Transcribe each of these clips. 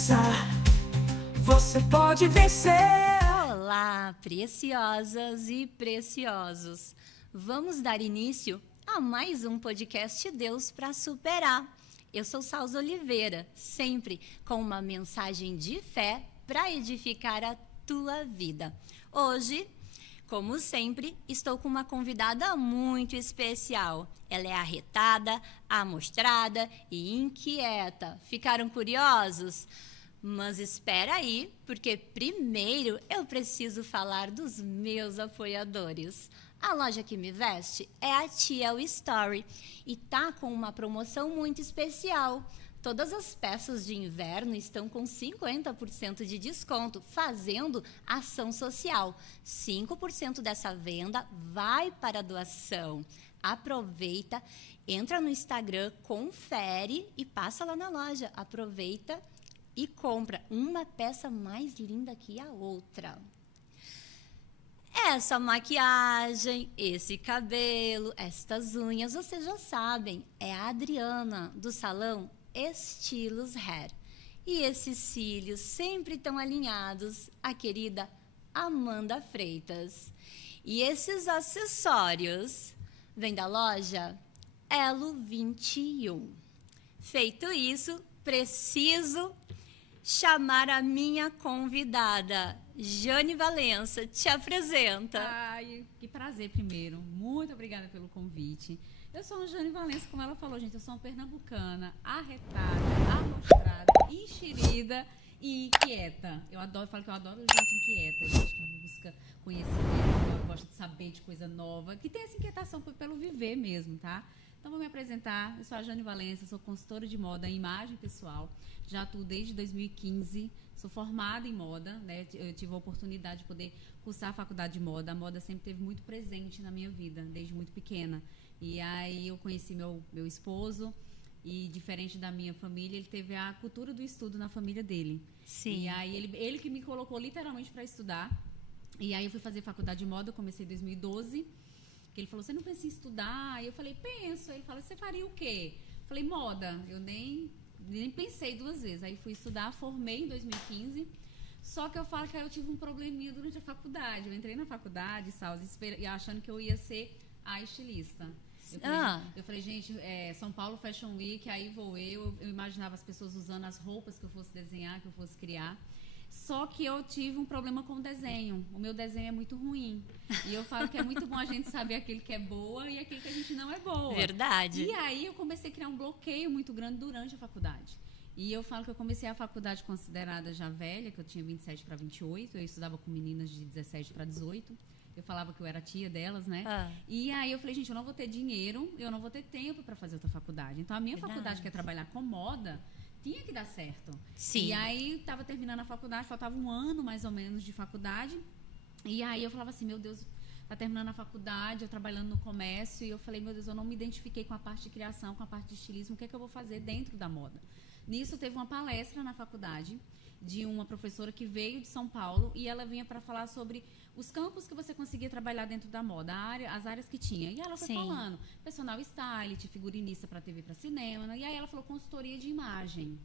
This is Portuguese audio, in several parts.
força, você pode vencer. Olá, preciosas e preciosos. Vamos dar início a mais um podcast Deus para Superar. Eu sou Salza Oliveira, sempre com uma mensagem de fé para edificar a tua vida. Hoje, como sempre, estou com uma convidada muito especial. Ela é arretada, amostrada e inquieta. Ficaram curiosos? Mas espera aí, porque primeiro eu preciso falar dos meus apoiadores. A loja que me veste é a Tiel Story e tá com uma promoção muito especial. Todas as peças de inverno estão com 50% de desconto, fazendo ação social. 5% dessa venda vai para a doação. Aproveita, entra no Instagram, confere e passa lá na loja. Aproveita e compra uma peça mais linda que a outra. Essa maquiagem, esse cabelo, estas unhas, vocês já sabem, é a Adriana, do salão Estilos Hair. E esses cílios sempre tão alinhados, a querida Amanda Freitas. E esses acessórios vêm da loja Elo 21. Feito isso, preciso chamar a minha convidada, Jane Valença. Te apresenta. Ai, que prazer primeiro. Muito obrigada pelo convite. Eu sou a Jane Valença, como ela falou, gente. Eu sou uma pernambucana, arretada, amostrada, enxerida e inquieta. Eu falo que eu adoro gente inquieta, gente que busca conhecimento, eu gosto de saber de coisa nova, que tem essa inquietação pelo viver mesmo, tá? Então, vou me apresentar. Eu sou a Jane Valença, sou consultora de moda e imagem pessoal. Já atuo desde 2015, sou formada em moda, né? Eu tive a oportunidade de poder cursar a faculdade de moda. A moda sempre esteve muito presente na minha vida, desde muito pequena. E aí eu conheci meu esposo e, diferente da minha família, ele teve a cultura do estudo na família dele. Sim. E aí ele que me colocou literalmente para estudar. E aí eu fui fazer faculdade de moda, eu comecei em 2012. Que ele falou, você não pensa em estudar? Aí eu falei, penso. Aí ele falou, você faria o quê? Eu falei, moda. Eu nem pensei duas vezes. Aí fui estudar, formei em 2015. Só que eu falo que aí eu tive um probleminha durante a faculdade. Eu entrei na faculdade, Salza, achando que eu ia ser a estilista. Eu falei, gente, São Paulo Fashion Week, aí vou eu imaginava as pessoas usando as roupas que eu fosse desenhar, que eu fosse criar. Só que eu tive um problema com o desenho. O meu desenho é muito ruim. E eu falo que é muito bom a gente saber aquilo que é boa e aquilo que a gente não é boa. Verdade. E aí eu comecei a criar um bloqueio muito grande durante a faculdade. E eu falo que eu comecei a faculdade considerada já velha, que eu tinha 27 para 28. Eu estudava com meninas de 17 para 18. Eu falava que eu era tia delas, né? E aí eu falei, gente, eu não vou ter dinheiro, eu não vou ter tempo para fazer outra faculdade. Então a minha faculdade, que é trabalhar com moda, tinha que dar certo. Sim. E aí, estava terminando a faculdade, faltava um ano mais ou menos de faculdade. E aí eu falava assim, meu Deus, tá terminando a faculdade, eu trabalhando no comércio. E eu falei, meu Deus, eu não me identifiquei com a parte de criação, com a parte de estilismo. O que é que eu vou fazer dentro da moda? Nisso, teve uma palestra na faculdade de uma professora que veio de São Paulo. E ela vinha para falar sobre os campos que você conseguia trabalhar dentro da moda, as áreas que tinha. E ela foi falando, personal stylist, figurinista para TV, para cinema. E aí ela falou consultoria de imagem.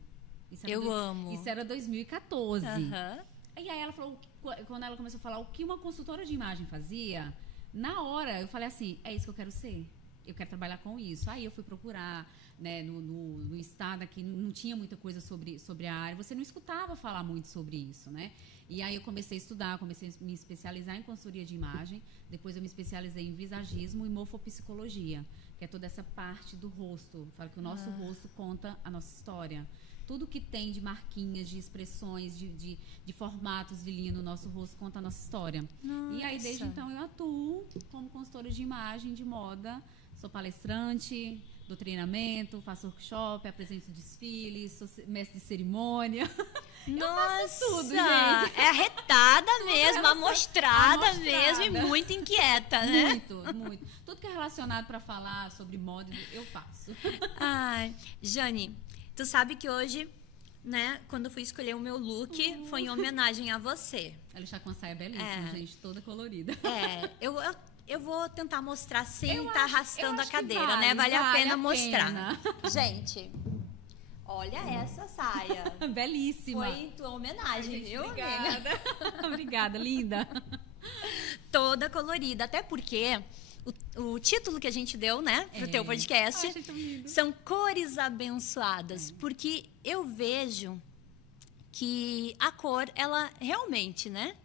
Amo. Isso era 2014. Uhum. E aí ela falou, quando ela começou a falar o que uma consultora de imagem fazia, na hora eu falei assim, é isso que eu quero ser. Eu quero trabalhar com isso. Aí eu fui procurar, né, no estado aqui, não tinha muita coisa sobre a área. Você não escutava falar muito sobre isso, né? E aí eu comecei a estudar, comecei a me especializar em consultoria de imagem. Depois eu me especializei em visagismo e morfopsicologia, que é toda essa parte do rosto. Falo que o nosso rosto conta a nossa história. Tudo que tem de marquinhas, de expressões, de formatos de linha no nosso rosto conta a nossa história. Nossa. E aí, desde então, eu atuo como consultora de imagem, de moda. Sou palestrante, dou treinamento, faço workshop, apresento desfiles, sou mestre de cerimônia. Nossa, eu faço tudo, gente. É arretada mesmo, amostrada mesmo e muito inquieta, né? Muito. Tudo que é relacionado para falar sobre moda, eu faço. Ai, Jane, tu sabe que hoje, né, quando eu fui escolher o meu look, foi em homenagem a você. Ela está com uma saia belíssima, gente, toda colorida. Eu vou tentar mostrar sem estar arrastando a cadeira, vale, né? Vale a pena a mostrar. pena. Gente, Olha essa saia. Belíssima. Foi em tua homenagem, viu, amiga? Obrigada. Obrigada, linda. Toda colorida. Até porque o título que a gente deu, né, pro teu podcast, Achei tão lindo. são cores abençoadas. Porque eu vejo que a cor, ela realmente, né?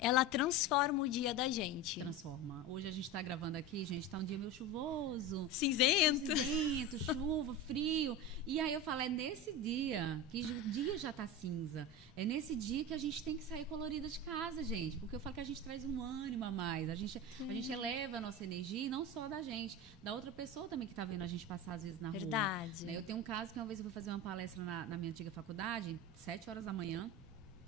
Ela transforma o dia da gente. Transforma. Hoje a gente está gravando aqui, gente, tá um dia meio chuvoso. Cinzento. Cinzento, chuva, frio. E aí eu falo, é nesse dia, que o dia já tá cinza. É nesse dia que a gente tem que sair colorida de casa, gente. Porque eu falo que a gente traz um ânimo a mais. A gente eleva a nossa energia, e não só da gente, da outra pessoa também que tá vendo a gente passar às vezes na rua. Verdade. Né? Eu tenho um caso que uma vez eu fui fazer uma palestra na minha antiga faculdade, 7 horas da manhã.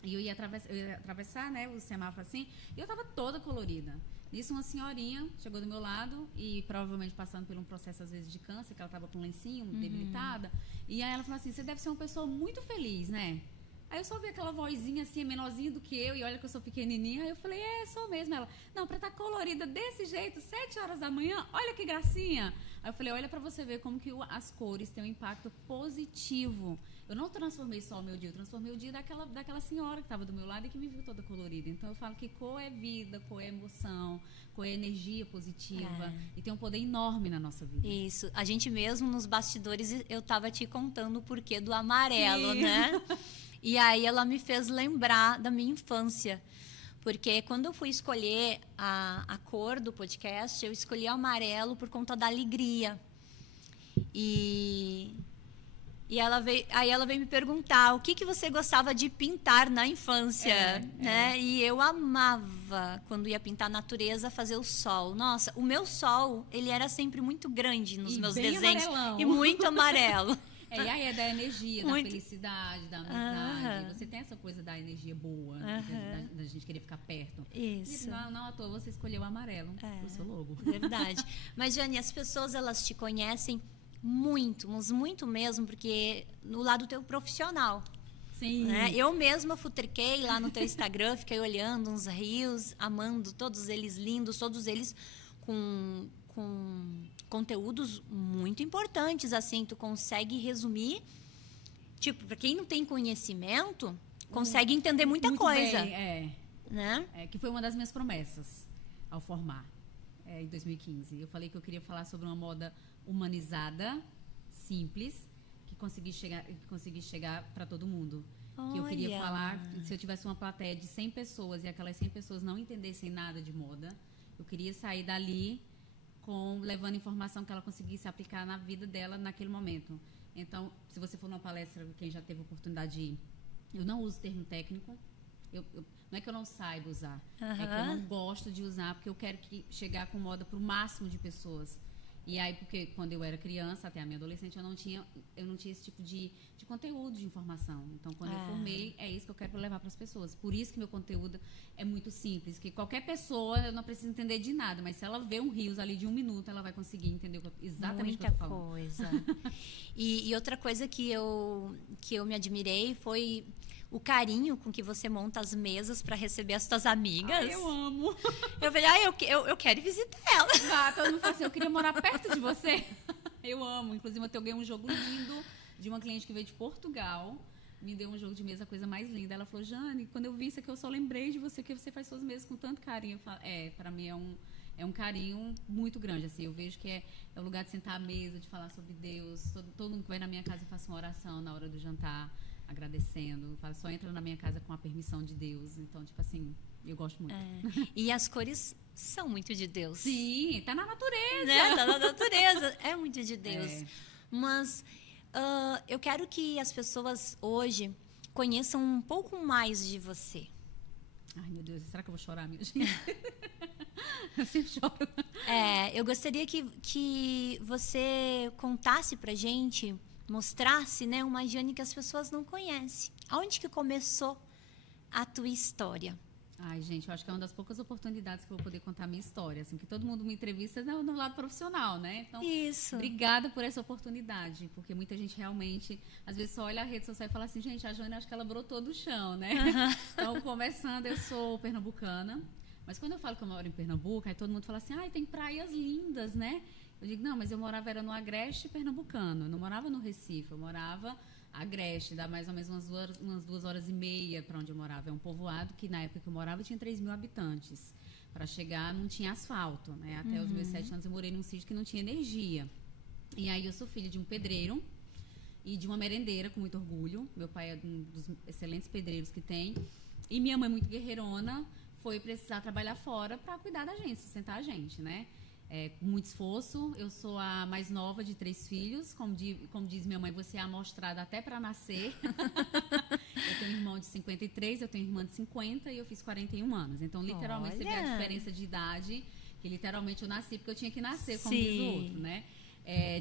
E eu ia atravessar, né, o semáforo assim, e eu tava toda colorida. Nisso, uma senhorinha chegou do meu lado e provavelmente passando por um processo, às vezes, de câncer, que ela tava com um lencinho, debilitada. E aí ela falou assim, você deve ser uma pessoa muito feliz, né? Aí eu só vi aquela vozinha assim, menorzinha do que eu, e olha que eu sou pequenininha. Aí eu falei, sou mesmo. Ela, não, pra estar colorida desse jeito, 7 horas da manhã, olha que gracinha. Aí eu falei, olha pra você ver como que as cores têm um impacto positivo. Eu não transformei só o meu dia, eu transformei o dia daquela senhora que estava do meu lado e que me viu toda colorida. Então eu falo que cor é vida, cor é emoção, cor é energia positiva e tem um poder enorme na nossa vida. Isso. A gente mesmo, nos bastidores, eu tava te contando o porquê do amarelo, né? E aí ela me fez lembrar da minha infância. Porque quando eu fui escolher a cor do podcast, eu escolhi o amarelo por conta da alegria. E aí ela veio me perguntar o que você gostava de pintar na infância, né? E eu amava, quando ia pintar a natureza, fazer o sol. Nossa, o meu sol, ele era sempre muito grande nos meus desenhos. Amarelão. E muito amarelo. E aí é da energia, da felicidade, da amizade. Você tem essa coisa da energia boa, da gente querer ficar perto. Isso. E não à toa você escolheu o amarelo pro seu logo. Verdade. Mas, Jane, as pessoas, elas te conhecem muito, mas muito mesmo, porque no lado teu profissional. Sim. Né? Eu mesma futriquei lá no teu Instagram, fiquei olhando uns rios, amando todos eles lindos, todos eles com conteúdos muito importantes, assim, tu consegue resumir, tipo, para quem não tem conhecimento, consegue entender muita muito coisa. Bem, né? Que foi uma das minhas promessas ao formar, em 2015. Eu falei que eu queria falar sobre uma moda humanizada, simples, que conseguisse chegar para todo mundo. Que eu queria falar, se eu tivesse uma plateia de 100 pessoas e aquelas 100 pessoas não entendessem nada de moda, eu queria sair dali levando informação que ela conseguisse aplicar na vida dela naquele momento. Então, se você for numa palestra, quem já teve oportunidade de ir, eu não uso termo técnico. Não é que eu não saiba usar, é que eu não gosto de usar, porque eu quero chegar com moda para o máximo de pessoas. E aí, porque quando eu era criança, até a minha adolescente, eu não tinha esse tipo de conteúdo, de informação. Então, quando eu formei, é isso que eu quero levar para as pessoas. Por isso que meu conteúdo é muito simples, que qualquer pessoa, eu não preciso entender de nada, mas se ela vê um rios ali de 1 minuto, ela vai conseguir entender exatamente o que eu tô falando. Muita coisa. E outra coisa que eu me admirei foi o carinho com que você monta as mesas para receber as tuas amigas. Eu amo. Eu falei, eu quero visitar ela. Todo mundo fala assim, eu queria morar perto de você. Eu amo. Inclusive, eu ganhei um jogo lindo de uma cliente que veio de Portugal. Me deu um jogo de mesa, a coisa mais linda. Ela falou, Jane, quando eu vi isso aqui, eu só lembrei de você, que você faz suas mesas com tanto carinho. Eu falo, para mim é um carinho muito grande, assim. Eu vejo que é o lugar de sentar à mesa, de falar sobre Deus. Todo mundo que vai na minha casa, eu faço uma oração na hora do jantar, agradecendo. Fala, só entra na minha casa com a permissão de Deus. Então, tipo assim, eu gosto muito. E as cores são muito de Deus. Sim, tá na natureza. Né? Tá na natureza. É muito de Deus. Mas eu quero que as pessoas hoje conheçam um pouco mais de você. Ai, meu Deus, será que eu vou chorar, minha gente? Eu sempre choro. Eu gostaria que você contasse pra gente, mostrasse, né, uma Jane que as pessoas não conhecem. Aonde que começou a tua história? Ai, gente, eu acho que é uma das poucas oportunidades que eu vou poder contar a minha história, assim, que todo mundo me entrevista no lado profissional, né? Então, isso. Obrigada por essa oportunidade, porque muita gente realmente, às vezes, só olha a rede social e fala assim, gente, a Jane, acho que ela brotou do chão, né? Então, começando, eu sou pernambucana, mas quando eu falo que eu moro em Pernambuco, aí todo mundo fala assim, ai, tem praias lindas, né? Eu digo, não, mas eu morava era no Agreste pernambucano, eu não morava no Recife, eu morava Agreste, dá mais ou menos umas 2 horas e meia para onde eu morava. É um povoado que na época que eu morava tinha 3.000 habitantes. Para chegar não tinha asfalto, né? Até os meus 7 anos eu morei num sítio que não tinha energia. E aí eu sou filha de um pedreiro e de uma merendeira, com muito orgulho. Meu pai é um dos excelentes pedreiros que tem. E minha mãe, muito guerreirona, foi precisar trabalhar fora para cuidar da gente, sustentar a gente, né? Com muito esforço. Eu sou a mais nova de 3 filhos. Como diz minha mãe, você é amostrada até para nascer. Eu tenho um irmão de 53, eu tenho irmã de 50 e eu fiz 41 anos. Então, literalmente, você vê a diferença de idade, que literalmente eu nasci porque eu tinha que nascer, como diz o outro, né?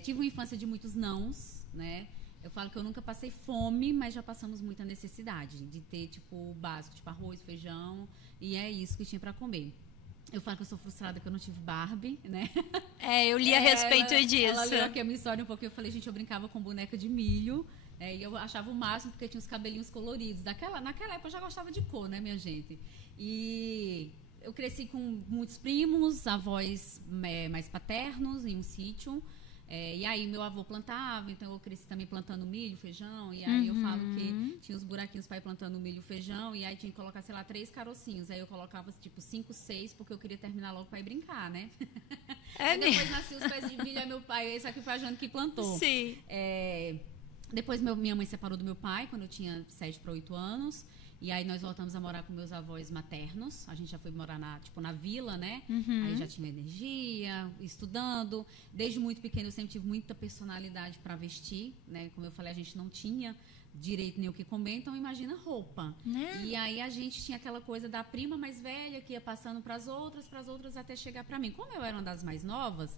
Tive uma infância de muitos nãos, né? Eu falo que eu nunca passei fome, mas já passamos muita necessidade de ter, tipo, o básico, tipo arroz, feijão, e é isso que tinha para comer. Eu falo que eu sou frustrada que eu não tive Barbie, né? Eu li a respeito disso. Ela leu aqui a minha história um pouquinho. Eu falei, gente, eu brincava com boneca de milho. E eu achava o máximo porque tinha os cabelinhos coloridos. Naquela época eu já gostava de cor, né, minha gente? E eu cresci com muitos primos, avós mais paternos em um sítio. E aí meu avô plantava, então eu cresci também plantando milho, feijão, e aí eu falo que tinha os buraquinhos para ir plantando milho, feijão, e aí tinha que colocar, sei lá, 3 carocinhos, aí eu colocava tipo 5, 6, porque eu queria terminar logo para ir brincar, né? Aí depois nasci os pés de milho, aí meu pai, esse aqui foi a Jane que plantou. Sim. Depois minha mãe separou do meu pai, quando eu tinha 7 para 8 anos. E aí nós voltamos a morar com meus avós maternos. A gente já foi morar na vila, né? Aí já tinha energia, estudando. Desde muito pequeno eu sempre tive muita personalidade para vestir, né? Como eu falei, a gente não tinha direito nem o que comer, então imagina roupa. Né? E aí a gente tinha aquela coisa da prima mais velha que ia passando para as outras até chegar para mim. Como eu era uma das mais novas,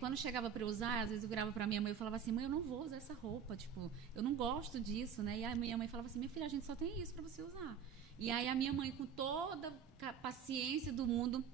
quando chegava para eu usar, às vezes eu virava para minha mãe e falava assim, mãe, eu não vou usar essa roupa, tipo, eu não gosto disso, né? E a minha mãe falava assim, minha filha, a gente só tem isso para você usar. E aí a minha mãe, com toda a paciência do mundo,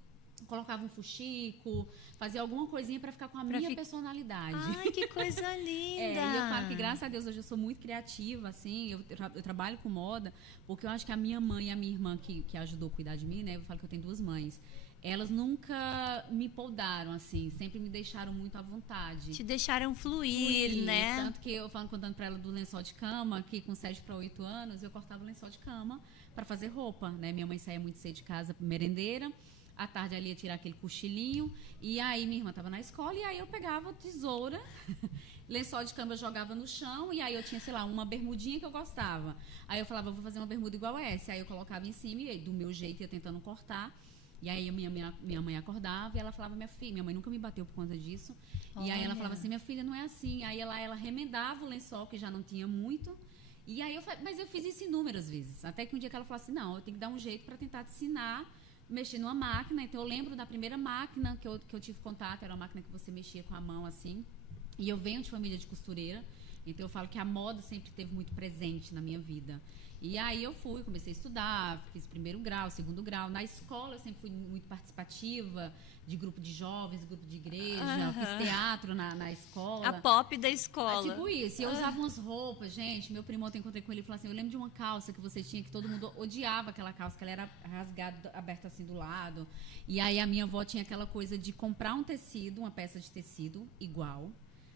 colocava um fuxico, fazia alguma coisinha para ficar com a minha personalidade. Ai, que coisa linda! E eu falo que, graças a Deus, hoje eu sou muito criativa, assim, eu trabalho com moda, porque eu acho que a minha mãe e a minha irmã, que ajudou a cuidar de mim, né? Eu falo que eu tenho 2 mães. Elas nunca me poddaram, assim, sempre me deixaram muito à vontade. Te deixaram fluir, né? Tanto que eu falo, contando para ela do lençol de cama, que com 7 para 8 anos eu cortava o lençol de cama para fazer roupa, né? Minha mãe saía muito cedo de casa, merendeira, à tarde ali ia tirar aquele cochilinho, e aí minha irmã estava na escola, e aí eu pegava tesoura, lençol de cama eu jogava no chão, e aí eu tinha, sei lá, uma bermudinha que eu gostava. Aí eu falava, vou fazer uma bermuda igual essa, aí eu colocava em cima, e aí, do meu jeito ia tentando cortar. E aí minha mãe acordava e ela falava, minha mãe nunca me bateu por conta disso. Olha. E aí ela falava assim, minha filha, não é assim. Aí ela remendava o lençol, que já não tinha muito. E aí mas eu fiz isso inúmeras vezes. Até que um dia que ela falou assim, não, eu tenho que dar um jeito para tentar te ensinar a mexer numa máquina. Então eu lembro da primeira máquina que eu tive contato, era uma máquina que você mexia com a mão assim. E eu venho de família de costureira. Então eu falo que a moda sempre esteve muito presente na minha vida. E aí eu comecei a estudar, fiz 1º grau, 2º grau. Na escola eu sempre fui muito participativa, de grupo de jovens, grupo de igreja, fiz teatro na escola. A pop da escola. Tipo isso. E eu usava umas roupas, gente. Meu primo, ontem encontrei com ele e falou assim, eu lembro de uma calça que você tinha, que todo mundo odiava aquela calça, que ela era rasgada, aberta assim do lado. E aí a minha avó tinha aquela coisa de comprar um tecido, uma peça de tecido igual,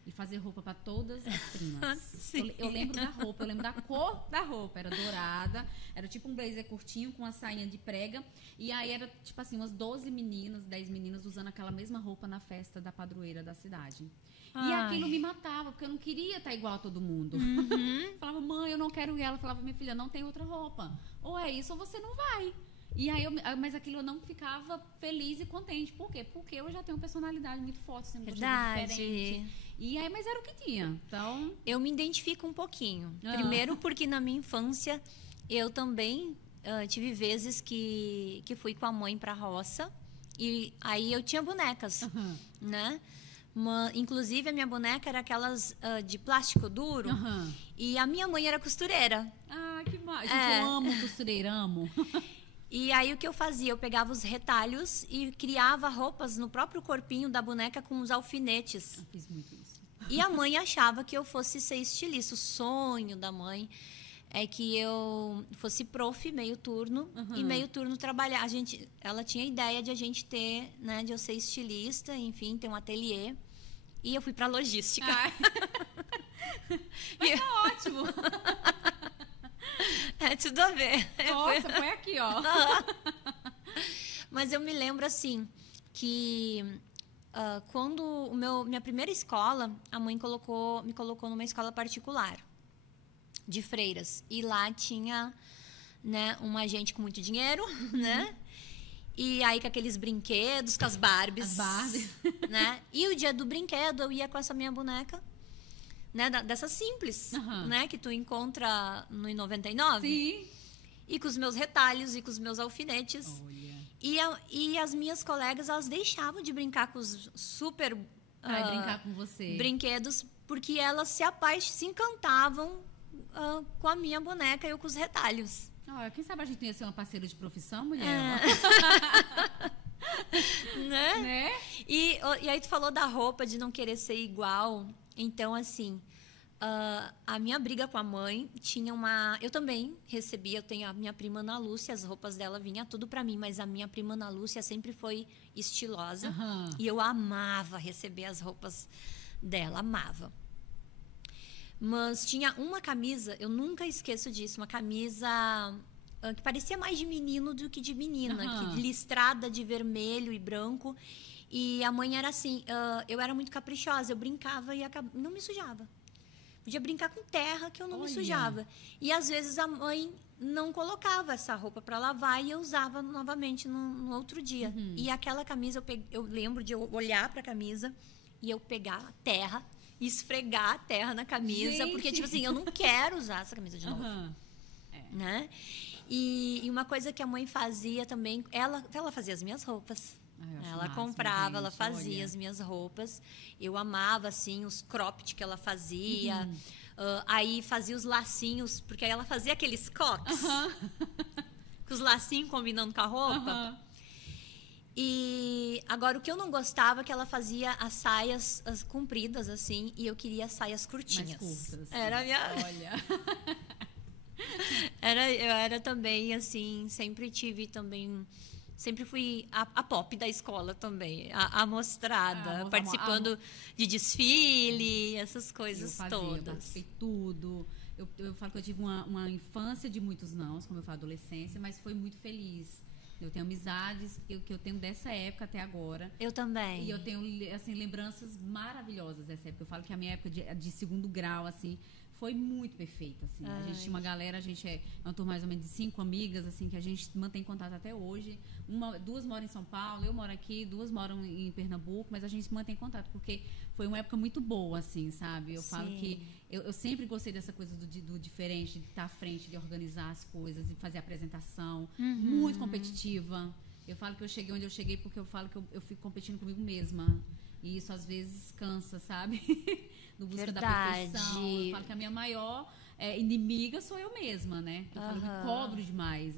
e fazer roupa para todas as primas. Eu lembro da roupa, eu lembro da cor da roupa. Era dourada, era tipo um blazer curtinho com uma sainha de prega. E aí era tipo assim, umas 12 meninas, 10 meninas usando aquela mesma roupa na festa da padroeira da cidade. Ai. E aquilo me matava, porque eu não queria estar igual a todo mundo. Falava, mãe, eu não quero ir. Ela falava, minha filha, não tem outra roupa. Ou é isso ou você não vai. E aí mas aquilo eu não ficava feliz e contente. Por quê? Porque eu já tenho uma personalidade muito forte, sempre diferente. E aí, mas era o que tinha. Então, eu me identifico um pouquinho. Primeiro porque na minha infância eu também tive vezes que fui com a mãe para a roça e aí eu tinha bonecas, né? Inclusive a minha boneca era aquelas de plástico duro e a minha mãe era costureira. Ah, que massa. Gente, eu amo costureira, amo. E aí o que eu fazia? Eu pegava os retalhos e criava roupas no próprio corpinho da boneca com os alfinetes. Eu fiz muito isso. E a mãe achava que eu fosse ser estilista. O sonho da mãe é que eu fosse prof meio turno e meio turno trabalhar. Ela tinha a ideia de a gente ter, né, de eu ser estilista, enfim, ter um ateliê. e eu fui pra logística. Ai. Mas tá ótimo. É tudo a ver. Nossa, põe aqui, ó. Mas eu me lembro assim que quando minha primeira escola, a mãe me colocou numa escola particular de freiras, e lá tinha, né, uma gente com muito dinheiro, né? E aí com aqueles brinquedos, com as Barbies. As Barbies. Né? E o dia do brinquedo eu ia com essa minha boneca, né, dessa simples, né, que tu encontra no 99. Sim. E com os meus retalhos e com os meus alfinetes. Olha. E as minhas colegas, elas deixavam de brincar com os super Pra brincar com você. brinquedos, porque elas se encantavam com a minha boneca e eu com os retalhos. Olha, quem sabe a gente ia ser uma parceira de profissão, mulher? Né? E aí tu falou da roupa, de não querer ser igual. Então, assim, a minha briga com a mãe tinha uma... Eu também recebia, eu tenho a minha prima Ana Lúcia, as roupas dela vinha tudo pra mim, mas a minha prima Ana Lúcia sempre foi estilosa. E eu amava receber as roupas dela, amava. Mas tinha uma camisa, eu nunca esqueço disso, uma camisa que parecia mais de menino do que de menina, listrada de vermelho e branco. E a mãe era assim, eu era muito caprichosa, eu brincava e não me sujava. Podia brincar com terra que eu não me sujava. E às vezes a mãe não colocava essa roupa para lavar e eu usava novamente no outro dia. E aquela camisa, eu lembro de eu olhar para a camisa e eu pegar a terra, esfregar a terra na camisa, gente, porque, tipo assim, eu não quero usar essa camisa de novo. Né? E uma coisa que a mãe fazia também, ela fazia as minhas roupas. Ela comprava, gente, ela fazia as minhas roupas. Eu amava, assim, os cropped que ela fazia. Aí fazia os lacinhos, porque aí ela fazia aqueles coques. Com os lacinhos combinando com a roupa. E agora, o que eu não gostava é que ela fazia as saias compridas, assim, e eu queria saias curtinhas. Mais curtas. Era a minha... Olha... Eu era também, assim, sempre tive também... Sempre fui a pop da escola também, a mostrada, participando de desfile, essas coisas todas. Eu participei tudo. Eu falo que eu tive uma infância de muitos nãos, como eu falo, adolescência, mas foi muito feliz. Eu tenho amizades que eu tenho dessa época até agora. Eu também. E eu tenho, assim, lembranças maravilhosas dessa época. Eu falo que a minha época de segundo grau, assim, foi muito perfeita, assim. A gente tinha uma galera, a gente é uma turma mais ou menos de 5 amigas, assim, que a gente mantém contato até hoje. Duas moram em São Paulo, eu moro aqui, 2 moram em Pernambuco, mas a gente mantém contato, porque foi uma época muito boa, assim, sabe? Eu falo que eu sempre gostei dessa coisa do diferente, de estar à frente, de organizar as coisas, de fazer apresentação, muito competitiva. Eu falo que eu cheguei onde eu cheguei porque eu falo que eu fico competindo comigo mesma. E isso às vezes cansa, sabe? No busca da perfeição. Eu falo que a minha maior inimiga sou eu mesma, né? Eu falo que cobro demais.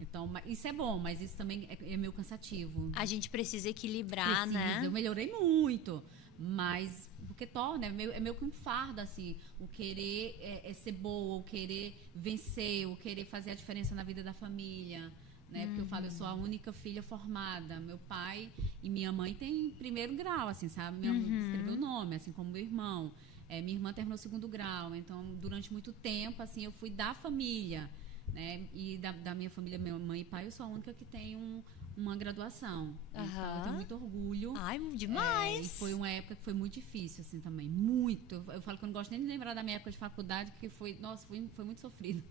Então, isso é bom, mas isso também é meio cansativo. A gente precisa equilibrar, né? Eu melhorei muito, mas porque torna, é meio que um fardo, assim, o querer ser boa, o querer vencer, o querer fazer a diferença na vida da família. Né? Porque eu falo, eu sou a única filha formada. Meu pai e minha mãe têm primeiro grau, assim, sabe? Minha mãe escreveu o nome, assim como meu irmão. Minha irmã terminou segundo grau. Então, durante muito tempo, assim, eu fui da família, né? E da minha família, minha mãe e pai, eu sou a única que tem uma graduação. Então, eu tenho muito orgulho. Ai, demais! E foi uma época que foi muito difícil, assim, também. Muito. Eu falo que eu não gosto nem de lembrar da minha época de faculdade, porque foi muito sofrido.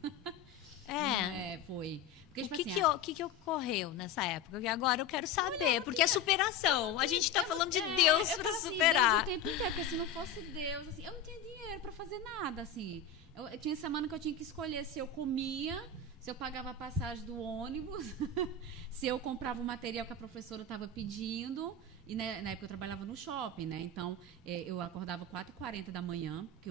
Foi. Porque, o que ocorreu nessa época? Porque agora eu quero saber, porque é superação. A gente tá falando de Deus para superar. Deus o tempo inteiro, porque se não fosse Deus, assim, eu não tinha dinheiro para fazer nada, assim. Eu tinha semana que eu tinha que escolher se eu comia, se eu pagava a passagem do ônibus, se eu comprava o material que a professora estava pedindo. E na época eu trabalhava no shopping, né? Então, eu acordava 4h40 da manhã, porque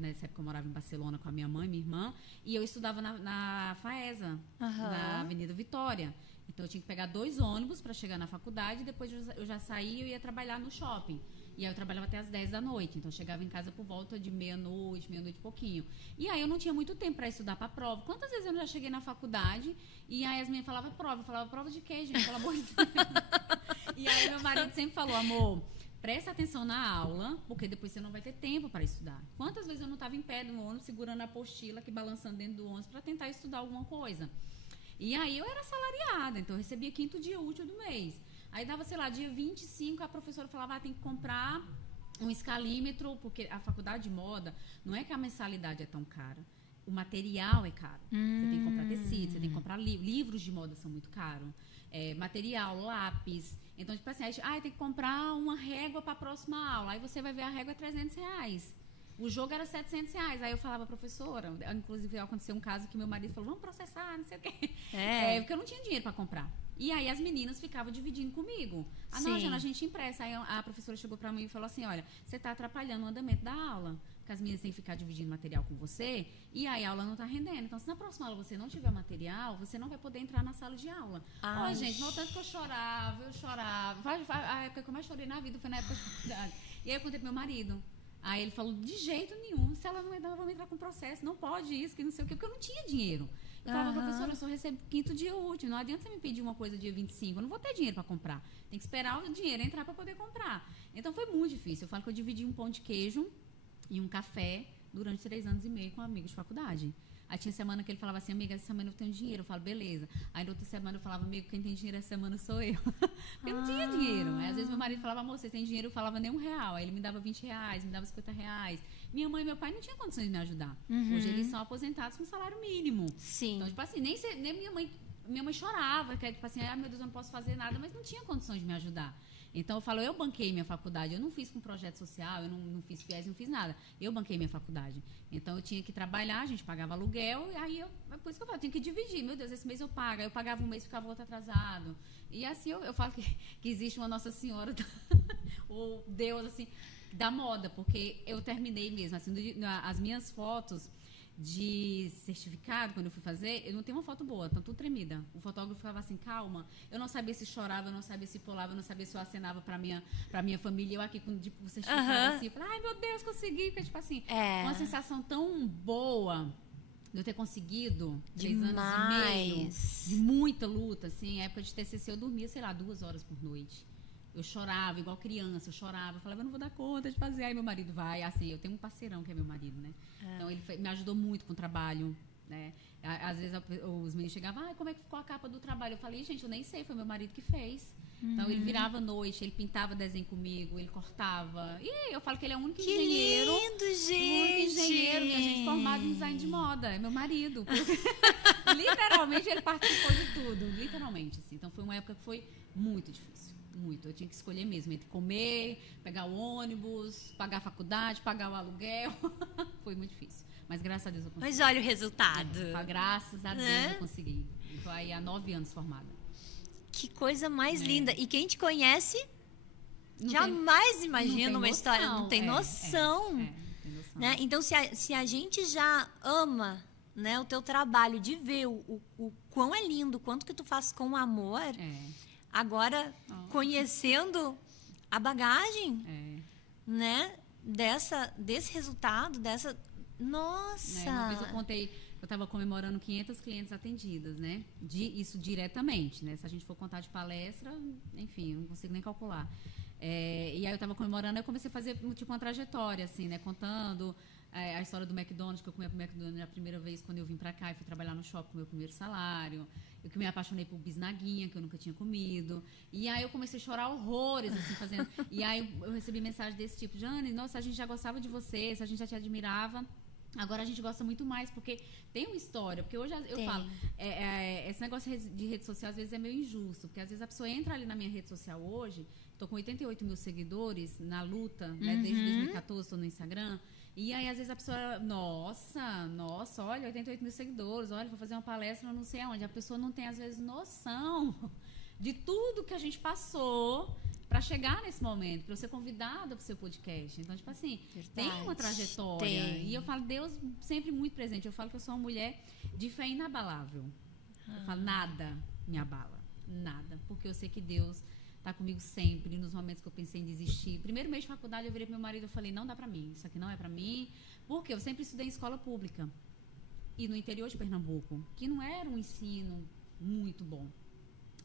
nessa época eu morava em Barcelona com a minha mãe e minha irmã, e eu estudava na FAESA, na Avenida Vitória. Então, eu tinha que pegar 2 ônibus para chegar na faculdade, e depois eu já saía e eu ia trabalhar no shopping. E aí eu trabalhava até às 10 da noite, então eu chegava em casa por volta de meia-noite e pouquinho. E aí eu não tinha muito tempo para estudar para a prova. Quantas vezes eu já cheguei na faculdade e a Yasmin falava prova? Eu falava, prova de quê, gente? Pelo amor de Deus. E aí meu marido sempre falou, amor, presta atenção na aula, porque depois você não vai ter tempo para estudar. Quantas vezes eu não estava em pé no ônibus, segurando a apostila, aqui balançando dentro do ônibus, para tentar estudar alguma coisa. E aí eu era assalariada, então eu recebia 5º dia útil do mês. Aí dava, sei lá, dia 25, a professora falava, tem que comprar um escalímetro, porque a faculdade de moda, não é que a mensalidade é tão cara. O material é caro. Você tem que comprar tecido, você tem que comprar livros de moda são muito caros. Material, lápis. Então, tipo assim, tem que comprar uma régua para a próxima aula. Aí você vai ver a régua é R$300. O jogo era R$700. Aí eu falava, professora, inclusive aconteceu um caso que meu marido falou, vamos processar, não sei o quê. Porque eu não tinha dinheiro para comprar. E aí as meninas ficavam dividindo comigo. Não, Jana, a gente empresta. Aí a professora chegou para mim e falou assim, olha, você está atrapalhando o andamento da aula. Porque as meninas têm que ficar dividindo material com você. E aí a aula não está rendendo. Então, se na próxima aula você não tiver material, você não vai poder entrar na sala de aula. Ó, gente, não tanto que eu chorava. A época que eu mais chorei na vida foi na época de faculdade. E aí eu contei pro meu marido. Aí ele falou, de jeito nenhum, se ela não entrar, vamos entrar com processo, não pode isso, que não sei o quê, porque eu não tinha dinheiro. Eu falava, professora, eu só recebo 5º dia útil, não adianta você me pedir uma coisa dia 25, eu não vou ter dinheiro para comprar. Tem que esperar o dinheiro entrar para poder comprar. Então foi muito difícil. Eu falo que eu dividi um pão de queijo e um café durante 3 anos e meio com amigos de faculdade. Aí tinha semana que ele falava assim, amiga, essa semana eu tenho dinheiro. Eu falo, beleza. Aí na outra semana eu falava, amigo, quem tem dinheiro essa semana sou eu. Porque eu não tinha dinheiro. Aí às vezes meu marido falava, amor, você tem dinheiro? Eu falava nem R$1. Aí ele me dava R$20, me dava R$50. Minha mãe e meu pai não tinham condições de me ajudar. Hoje eles são aposentados com salário mínimo. Sim. Então, tipo assim, nem minha mãe chorava, que tipo assim, meu Deus, eu não posso fazer nada, mas não tinha condições de me ajudar. Então, eu falo, eu banquei minha faculdade. Eu não fiz com projeto social, eu não fiz FIES, não fiz nada. Eu banquei minha faculdade. Então, eu tinha que trabalhar, a gente pagava aluguel, e aí, por isso que eu falo, eu tinha que dividir. Meu Deus, esse mês eu pago. Aí eu pagava um mês, ficava outro atrasado. E assim, eu falo que existe uma Nossa Senhora, ou Deus, assim, da moda, porque eu terminei mesmo, assim, as minhas fotos de certificado, quando eu fui fazer, eu não tenho uma foto boa, tá tudo tremida. O fotógrafo ficava assim, calma. Eu não sabia se chorava, eu não sabia se pulava, eu não sabia se eu acenava pra minha família. Eu aqui com tipo, o certificado assim, eu falei, ai meu Deus, consegui. Porque, tipo assim, uma sensação tão boa de eu ter conseguido 3 anos e meio de muita luta, assim, época de TCC eu dormia, sei lá, 2 horas por noite. Eu chorava, igual criança, eu chorava. Eu falava, eu não vou dar conta de fazer. Aí meu marido vai, assim, eu tenho um parceirão que é meu marido, né? Então ele me ajudou muito com o trabalho, né? Às vezes os meninos chegavam, como é que ficou a capa do trabalho? Eu falei, gente, eu nem sei, foi meu marido que fez. Então ele virava à noite, ele pintava desenho comigo, ele cortava. E eu falo que ele é o único engenheiro. Que lindo, gente! O único engenheiro que a gente formado em design de moda. É meu marido. Literalmente ele participou de tudo, literalmente. Assim. Então foi uma época que foi muito difícil. Muito. Eu tinha que escolher mesmo entre comer, pegar o ônibus, pagar a faculdade, pagar o aluguel. Foi muito difícil. Mas graças a Deus eu consegui. Mas olha o resultado. Graças a Deus eu consegui. Estou aí há 9 anos formada. Que coisa mais linda. E quem te conhece Não jamais imagina tem uma história. noção. Não tem noção. Não tem noção. Né? Então, se a gente já ama, né, o teu trabalho, de ver o quão é lindo, o quanto que tu faz com amor... Agora, conhecendo a bagagem, né, desse resultado, Nossa! Uma vez eu contei, eu estava comemorando 500 clientes atendidas, né? Isso diretamente, né? Se a gente for contar de palestra, enfim, eu não consigo nem calcular. E aí eu estava comemorando, eu comecei a fazer tipo uma trajetória, assim, né? Contando a história do McDonald's, que eu comi pro McDonald's a primeira vez quando eu vim para cá e fui trabalhar no shopping com o meu primeiro salário. Eu que me apaixonei por bisnaguinha, que eu nunca tinha comido. E aí eu comecei a chorar horrores, assim, fazendo... E aí eu recebi mensagem desse tipo, Jane, nossa, a gente já gostava de você, a gente já te admirava. Agora a gente gosta muito mais, porque tem uma história. Porque hoje eu falo, esse negócio de rede social às vezes é meio injusto. Porque às vezes a pessoa entra ali na minha rede social hoje, estou com 88 mil seguidores na luta, né, desde 2014 estou no Instagram. E aí, às vezes, a pessoa, nossa, olha, 88 mil seguidores, olha, vou fazer uma palestra não sei aonde. A pessoa não tem, às vezes, noção de tudo que a gente passou para chegar nesse momento, para eu ser convidada para o seu podcast. Então, tipo assim, tem uma trajetória. E eu falo, Deus sempre muito presente. Eu falo que eu sou uma mulher de fé inabalável. Eu falo, nada me abala, nada. Porque eu sei que Deus... tá comigo sempre, nos momentos que eu pensei em desistir. Primeiro mês de faculdade, eu virei pro meu marido e falei, não dá pra mim, isso aqui não é pra mim, porque eu sempre estudei em escola pública. E no interior de Pernambuco, que não era um ensino muito bom.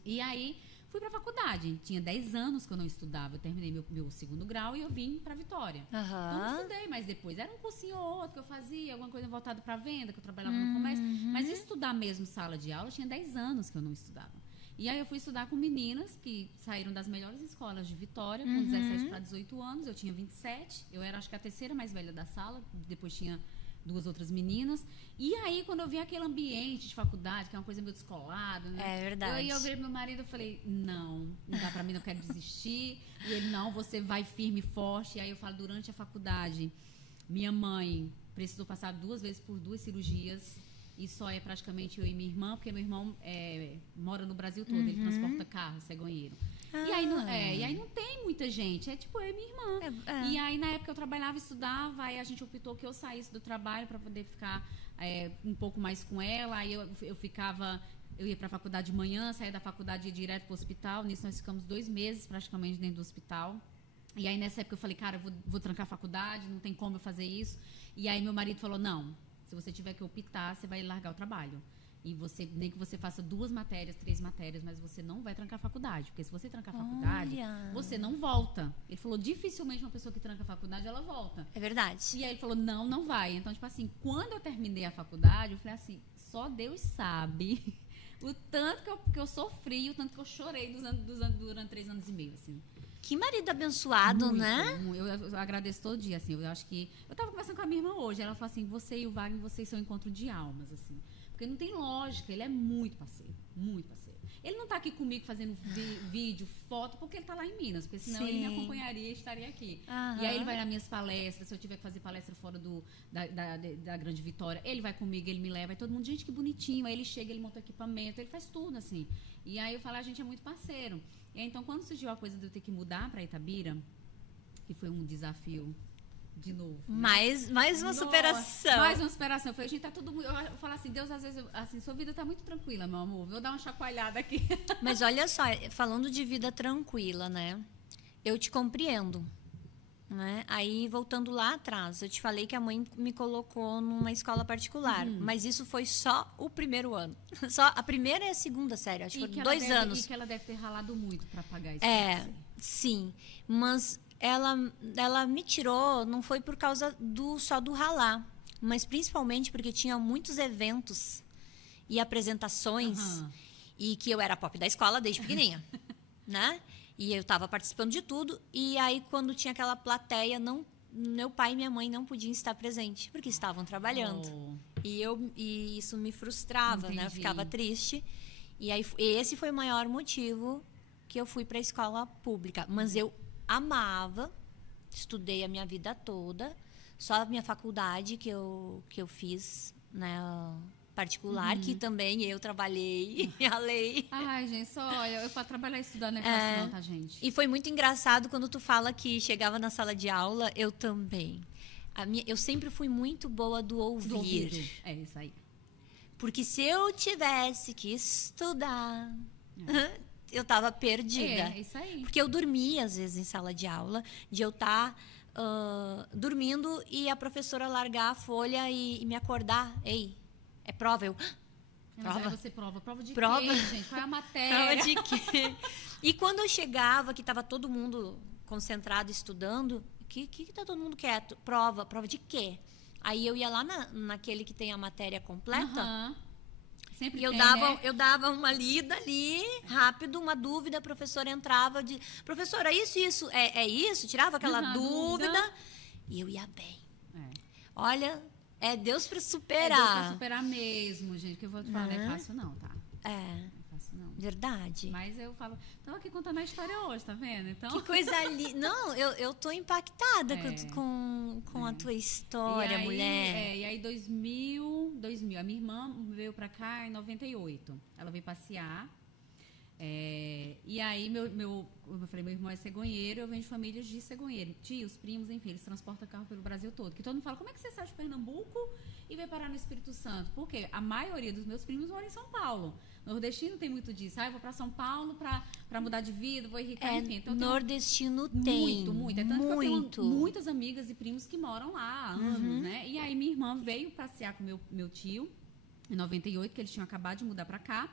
E aí, fui pra faculdade. Tinha 10 anos que eu não estudava. Eu terminei meu segundo grau e eu vim pra Vitória. Então, eu estudei, mas depois era um cursinho ou outro que eu fazia, alguma coisa voltada pra venda, que eu trabalhava no comércio. Mas estudar mesmo sala de aula, tinha 10 anos que eu não estudava. E aí eu fui estudar com meninas que saíram das melhores escolas de Vitória, com 17 para 18 anos. Eu tinha 27. Eu era, acho que, a terceira mais velha da sala. Depois tinha 2 outras meninas. E aí, quando eu vi aquele ambiente de faculdade, que é uma coisa meio descolada, né? É verdade. Eu virei pro meu marido e falei, não dá pra mim, não quero desistir. E ele, não, você vai firme e forte. E aí eu falo, durante a faculdade, minha mãe precisou passar 2 vezes por 2 cirurgias. E só é praticamente eu e minha irmã, porque meu irmão mora no Brasil todo, ele transporta carro, cegonheiro. E aí não tem muita gente, é tipo eu e minha irmã. E aí na época eu trabalhava, estudava, aí a gente optou que eu saísse do trabalho para poder ficar um pouco mais com ela. Aí eu ia para a faculdade de manhã, saía da faculdade e ia direto para o hospital. Nisso nós ficamos 2 meses praticamente dentro do hospital. E aí nessa época eu falei, cara, eu vou trancar a faculdade, não tem como eu fazer isso. E aí meu marido falou, não. Se você tiver que optar, você vai largar o trabalho. E nem que você faça 2 matérias, 3 matérias, mas você não vai trancar a faculdade. Porque se você trancar a faculdade, você não volta. Ele falou, dificilmente uma pessoa que tranca a faculdade, ela volta. É verdade. E aí ele falou, não vai. Então, tipo assim, quando eu terminei a faculdade, eu falei assim, só Deus sabe o tanto que eu sofri, o tanto que eu chorei durante 3 anos e meio, assim. Que marido abençoado, Muito, né? Eu agradeço todo dia, assim. Eu acho que... Eu tava conversando com a minha irmã hoje. Ela falou assim, você e o Wagner, vocês são um encontro de almas, assim. Porque não tem lógica. Ele é muito parceiro. Muito parceiro. Ele não tá aqui comigo fazendo vídeo, foto, porque ele tá lá em Minas. Porque senão ele me acompanharia e estaria aqui. E aí ele vai nas minhas palestras. Se eu tiver que fazer palestra fora da Grande Vitória, ele vai comigo, ele me leva. Aí todo mundo, gente, que bonitinho. Aí ele chega, ele monta equipamento. Ele faz tudo, assim. E aí eu falo, a gente é muito parceiro. E aí, então, quando surgiu a coisa de eu ter que mudar para Itabira, que foi um desafio de novo. Né? Mais uma superação. Mais uma superação. Eu falei, gente, tá tudo muito... Eu falo assim, Deus, às vezes, assim, sua vida tá muito tranquila, meu amor. Vou dar uma chacoalhada aqui. Mas olha só, falando de vida tranquila, né? Eu te compreendo. Né? Aí, voltando lá atrás, eu te falei que a mãe me colocou numa escola particular, mas isso foi só o primeiro ano. Só a primeira e a segunda série, acho que foram 2 anos. E que ela deve ter ralado muito para pagar isso. Sim, mas ela me tirou, não foi por causa só do ralar, mas principalmente porque tinha muitos eventos e apresentações e que eu era pop da escola desde pequenininha, né? E eu estava participando de tudo. E aí, quando tinha aquela plateia, meu pai e minha mãe não podiam estar presentes, porque estavam trabalhando. E isso me frustrava, né? Eu ficava triste. E aí, esse foi o maior motivo que eu fui para a escola pública. Mas eu amava, estudei a minha vida toda. Só a minha faculdade que eu fiz, né? Particular, que também eu trabalhei e ralei. Ai, gente, só olha, eu para trabalhar e estudar não é fácil não, tá, gente? E foi muito engraçado quando tu fala que chegava na sala de aula, eu também. Eu sempre fui muito boa do ouvir. É isso aí. Porque se eu tivesse que estudar, eu tava perdida. É isso aí. Porque eu dormia, às vezes, em sala de aula, de eu estar dormindo e a professora largar a folha e me acordar. Ei, é prova? Eu... Mas aí você prova de quê, gente? Qual é a matéria? Prova de quê? E quando eu chegava, que estava todo mundo concentrado estudando, que tá todo mundo quieto? Prova de quê? Aí eu ia lá naquele que tem a matéria completa. Sempre e eu dava uma lida ali, rápido, uma dúvida, a professora entrava de... Professora, isso, é isso? Tirava aquela dúvida e eu ia bem. Olha... É Deus para superar. É Deus para superar mesmo, gente. Que eu vou te falar, não é fácil não, tá? Não é fácil não. Verdade. Mas eu falo... Tô aqui contando a história hoje, tá vendo? Então... Que coisa linda. Não, eu tô impactada com a tua história, mulher. E aí, 2000, a minha irmã veio para cá em 98. Ela veio passear. E aí, como eu falei, meu irmão é cegonheiro, eu venho de famílias de cegonheiro. Tios, primos, enfim, eles transportam carro pelo Brasil todo. Que todo mundo fala, como é que você sai de Pernambuco e vai parar no Espírito Santo? Porque a maioria dos meus primos mora em São Paulo. Nordestino tem muito disso. Eu vou para São Paulo para mudar de vida, vou enriquecer, enfim. Então, nordestino tem. Muito. É tanto que eu tenho muitas amigas e primos que moram lá há anos, né? E aí, minha irmã veio passear com meu tio, em 98, que eles tinham acabado de mudar para cá.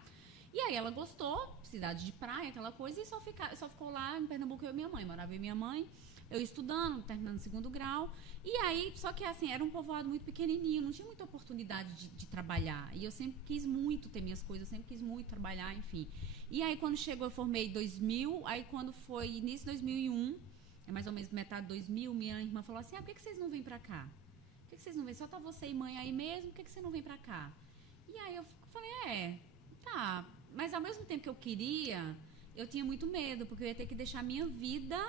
E aí ela gostou, cidade de praia, aquela coisa, e só ficou lá em Pernambuco eu e minha mãe. Morava eu e minha mãe, eu estudando, terminando o 2º grau. E aí, só que assim, era um povoado muito pequenininho, não tinha muita oportunidade de trabalhar. E eu sempre quis muito ter minhas coisas, eu sempre quis muito trabalhar, enfim. E aí, quando chegou, eu formei em 2000, aí quando foi início de 2001, mais ou menos metade de 2000, minha irmã falou assim, por que vocês não vêm pra cá? Por que vocês não vêm? Só tá você e mãe aí mesmo, por que você não vem pra cá? E aí eu falei, tá. Mas ao mesmo tempo que eu queria, eu tinha muito medo, porque eu ia ter que deixar minha vida,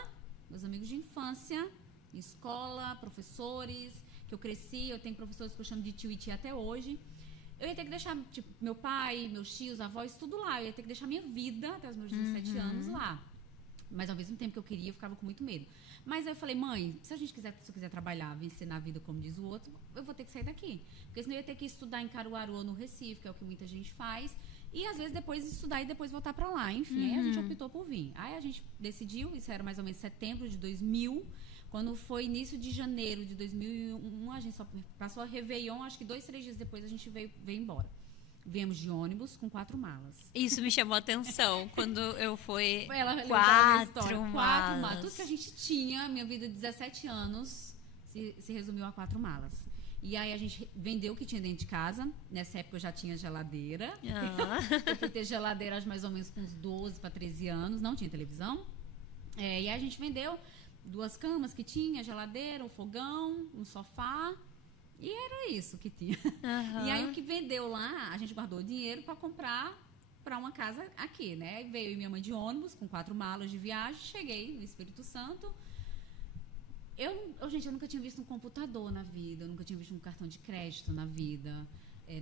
meus amigos de infância, escola, professores, que eu cresci, eu tenho professores que eu chamo de tio e tia até hoje. Eu ia ter que deixar, tipo, meu pai, meus tios, avós, tudo lá. Eu ia ter que deixar minha vida até os meus 17 anos lá. Mas ao mesmo tempo que eu queria, eu ficava com muito medo. Mas aí eu falei, mãe, se eu quiser trabalhar, vencer na vida, como diz o outro, eu vou ter que sair daqui. Porque senão eu ia ter que estudar em Caruaru ou no Recife, que é o que muita gente faz. E às vezes depois estudar e depois voltar pra lá. Enfim, aí a gente optou por vir. Aí a gente decidiu, isso era mais ou menos setembro de 2000. Quando foi início de janeiro de 2001, a gente só passou a Réveillon, acho que 2, 3 dias depois a gente veio embora. Viemos de ônibus com 4 malas. Isso me chamou a atenção quando eu fui. Ela 4 malas. Tudo que a gente tinha, minha vida de 17 anos, se resumiu a 4 malas. E aí a gente vendeu o que tinha dentro de casa. Nessa época eu já tinha geladeira. Eu fui ter geladeira mais ou menos com uns 12 para 13 anos. Não tinha televisão. E aí a gente vendeu 2 camas que tinha, geladeira, um fogão, um sofá. E era isso que tinha. E aí o que vendeu lá, a gente guardou o dinheiro para comprar para uma casa aqui, né? Aí veio minha mãe de ônibus com 4 malas de viagem, cheguei no Espírito Santo. Gente, eu nunca tinha visto um computador na vida, eu nunca tinha visto um cartão de crédito na vida,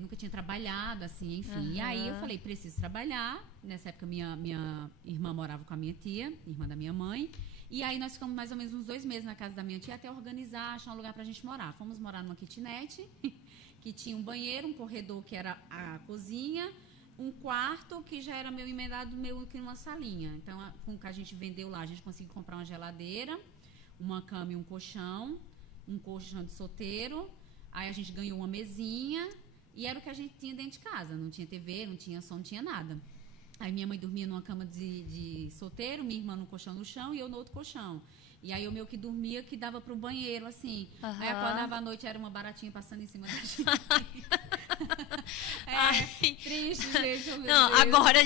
nunca tinha trabalhado assim, enfim. E aí eu falei, preciso trabalhar. Nessa época minha irmã morava com a minha tia, irmã da minha mãe. E aí nós ficamos mais ou menos uns 2 meses na casa da minha tia até organizar, achar um lugar pra gente morar. Fomos morar numa kitnet, que tinha um banheiro, um corredor que era a cozinha, um quarto que já era meu emendado, meu que numa salinha. Então, com o que a gente vendeu lá, a gente conseguiu comprar uma geladeira, uma cama e um colchão de solteiro. Aí a gente ganhou uma mesinha e era o que a gente tinha dentro de casa. Não tinha TV, não tinha som, não tinha nada. Aí minha mãe dormia numa cama de solteiro, minha irmã num colchão no chão e eu no outro colchão. E aí o meu que dormia, que dava pro banheiro, assim. Aí acordava à noite, era uma baratinha passando em cima da gente. Triste, gente. Não, agora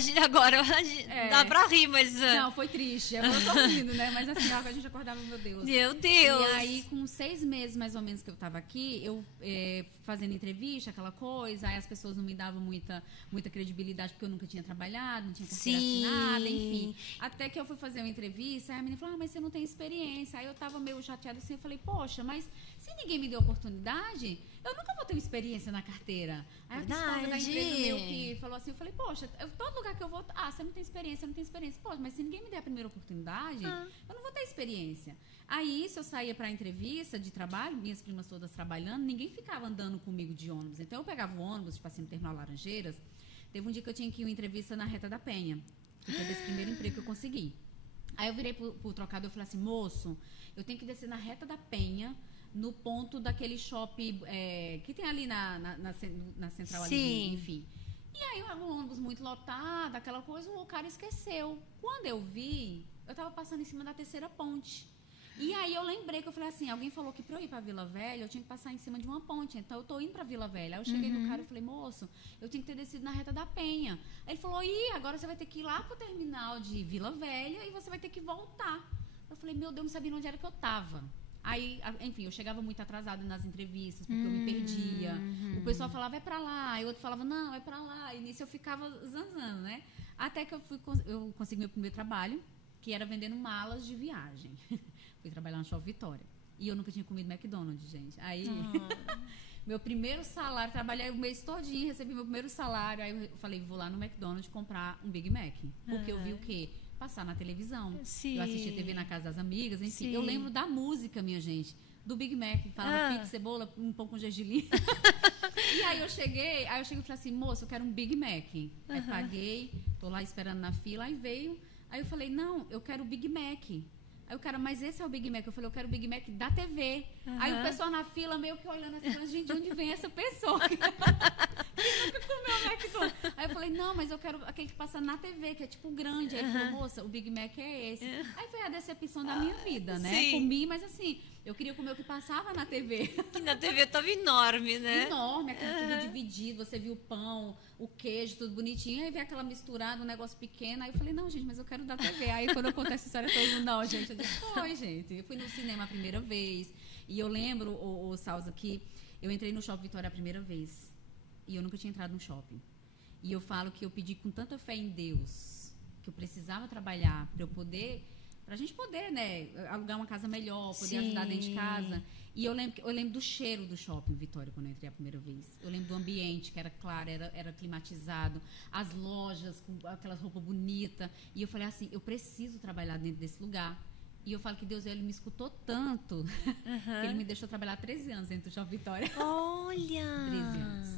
dá pra rir, mas... Não, foi triste. Eu tô rindo, né? Mas assim, a gente acordava, meu Deus. Meu Deus! E aí, com 6 meses, mais ou menos, que eu tava aqui, eu fazendo entrevista, aquela coisa, aí as pessoas não me davam muita credibilidade, porque eu nunca tinha trabalhado, não tinha carteira assinada, enfim. Até que eu fui fazer uma entrevista, aí a menina falou, mas você não tem experiência. Aí eu tava meio chateada assim, eu falei, poxa, mas se ninguém me deu oportunidade, eu nunca vou ter uma experiência na carteira. Aí a psicóloga da empresa meu que falou assim, eu falei, poxa, todo lugar que eu vou, você não tem experiência, Poxa, mas se ninguém me der a primeira oportunidade, eu não vou ter experiência. Aí, se eu saía pra entrevista de trabalho, minhas primas todas trabalhando, ninguém ficava andando comigo de ônibus. Então, eu pegava o ônibus, tipo assim, no Terminal Laranjeiras. Teve um dia que eu tinha que ir uma entrevista na Reta da Penha, que foi desse primeiro emprego que eu consegui. Aí eu virei pro trocador e falei assim, moço, eu tenho que descer na Reta da Penha, no ponto daquele shopping que tem ali na central ali, enfim. E aí o ônibus muito lotado, aquela coisa, o cara esqueceu. Quando eu vi, eu tava passando em cima da terceira ponte. E aí eu lembrei que eu falei assim, alguém falou que pra eu ir pra Vila Velha, eu tinha que passar em cima de uma ponte. Então eu tô indo pra Vila Velha. Aí eu cheguei no cara e falei, moço, eu tinha que ter descido na Reta da Penha. Aí ele falou, agora você vai ter que ir lá pro terminal de Vila Velha e você vai ter que voltar. Eu falei, meu Deus, não sabia onde era que eu tava. Aí, enfim, eu chegava muito atrasada nas entrevistas, porque eu me perdia. O pessoal falava, é pra lá. Aí o outro falava, não, é pra lá. E nisso eu ficava zanzando, né? Até que eu consegui meu primeiro trabalho, que era vendendo malas de viagem. Fui trabalhar no Shopping Vitória. E eu nunca tinha comido McDonald's, gente. Aí, meu primeiro salário, trabalhei o mês todinho, recebi meu primeiro salário. Aí eu falei, vou lá no McDonald's comprar um Big Mac. Porque eu vi o quê? Passar na televisão. Sim. Eu assistia TV na casa das amigas, enfim. Sim. Eu lembro da música, minha gente, do Big Mac, falava pique, cebola, um pão com gergelim. E aí eu cheguei e falei assim, moço, eu quero um Big Mac. Aí paguei, tô lá esperando na fila, aí veio. Aí eu falei, não, eu quero o Big Mac. Aí o cara, mas esse é o Big Mac. Eu falei, eu quero o Big Mac da TV. Aí o pessoal na fila meio que olhando assim, mas, gente, de onde vem essa pessoa? Que nunca comeu McDonald's. Aí eu falei, não, mas eu quero aquele que passa na TV, que é tipo grande. Aí ele falou, moça, o Big Mac é esse. Aí foi a decepção da minha vida, né? Sim. Comi, mas assim, eu queria comer o que passava na TV. Que na TV tava enorme, né? Enorme, aquela TV dividida, você viu o pão, o queijo, tudo bonitinho, aí vê aquela misturada, um negócio pequeno, aí eu falei, não, gente, mas eu quero da TV. Aí quando eu conto essa história, todo mundo, não, gente, eu disse, foi, gente, eu fui no cinema a primeira vez, e eu lembro, o Salsa, que eu entrei no Shopping Vitória a primeira vez, e eu nunca tinha entrado no shopping, e eu falo que eu pedi com tanta fé em Deus, que eu precisava trabalhar pra gente poder, né, alugar uma casa melhor, poder ajudar dentro de casa. E eu lembro do cheiro do Shopping Vitória quando eu entrei a primeira vez. Eu lembro do ambiente, que era claro, era climatizado, as lojas com aquelas roupas bonitas. E eu falei assim, eu preciso trabalhar dentro desse lugar. E eu falo que Deus, ele me escutou tanto, que ele me deixou trabalhar 13 anos dentro do Shopping Vitória. Olha! 13 anos.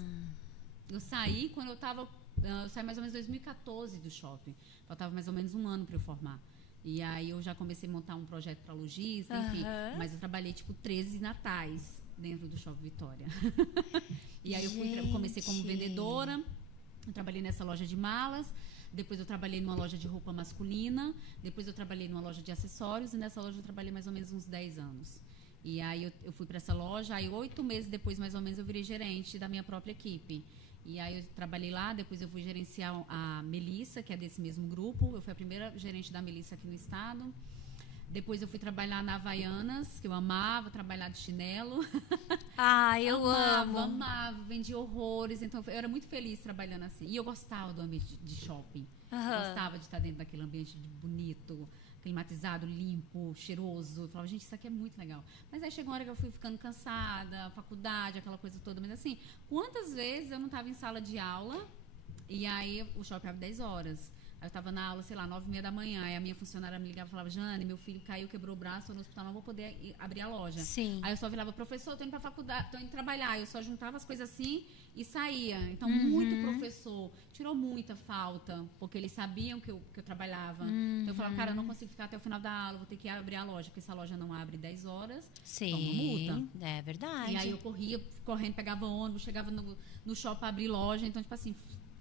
Eu saí quando eu saí mais ou menos em 2014 do shopping. Faltava mais ou menos um ano para eu formar. E aí eu já comecei a montar um projeto para lojista, enfim. Mas eu trabalhei, tipo, 13 natais dentro do Shopping Vitória. E aí eu comecei como vendedora. Eu trabalhei nessa loja de malas. Depois eu trabalhei numa loja de roupa masculina. Depois eu trabalhei numa loja de acessórios. E nessa loja eu trabalhei mais ou menos uns 10 anos. E aí eu fui para essa loja. Aí 8 meses depois, mais ou menos, eu virei gerente da minha própria equipe. E aí eu trabalhei lá, depois eu fui gerenciar a Melissa, que é desse mesmo grupo. Eu fui a primeira gerente da Melissa aqui no estado. Depois eu fui trabalhar na Havaianas, que eu amava trabalhar de chinelo. Ah, eu amava, vendia horrores. Então eu era muito feliz trabalhando assim. E eu gostava do ambiente de shopping. Gostava de estar dentro daquele ambiente climatizado, limpo, cheiroso. Eu falava, gente, isso aqui é muito legal. Mas aí chegou uma hora que eu fui ficando cansada, faculdade, aquela coisa toda. Mas assim, quantas vezes eu não estava em sala de aula e aí o shopping abre 10 horas. Aí eu estava na aula, sei lá, 9h30 da manhã. Aí a minha funcionária me ligava e falava, Jane, meu filho caiu, quebrou o braço, estou no hospital, não vou poder abrir a loja. Sim. Aí eu só virava, professor, estou indo para a faculdade, estou indo trabalhar. Eu só juntava as coisas assim e saía. Então, muito professor tirou muita falta, porque eles sabiam que eu trabalhava. Então, eu falava, cara, eu não consigo ficar até o final da aula, vou ter que abrir a loja, porque essa loja não abre 10 horas. Sim, toma multa. É verdade. E aí eu corria, correndo, pegava ônibus, chegava no shopping para abrir loja. Então, tipo assim,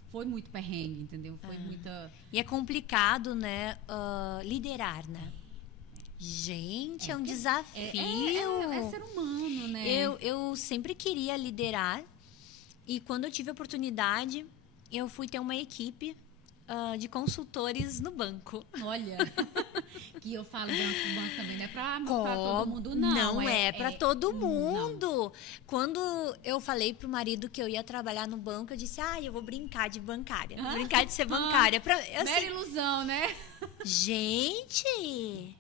foi muito perrengue, entendeu? Foi muita... E é complicado, né, liderar, né? Gente, é um desafio. É ser humano, né? Eu sempre queria liderar e quando eu tive a oportunidade, eu fui ter uma equipe de consultores no banco. Olha, que eu falo banco também, não é para todo mundo, não. Não é para todo mundo. Não. Quando eu falei pro marido que eu ia trabalhar no banco, eu disse, eu vou brincar de bancária. Vou brincar de ser bancária. Mera ilusão, né? Gente,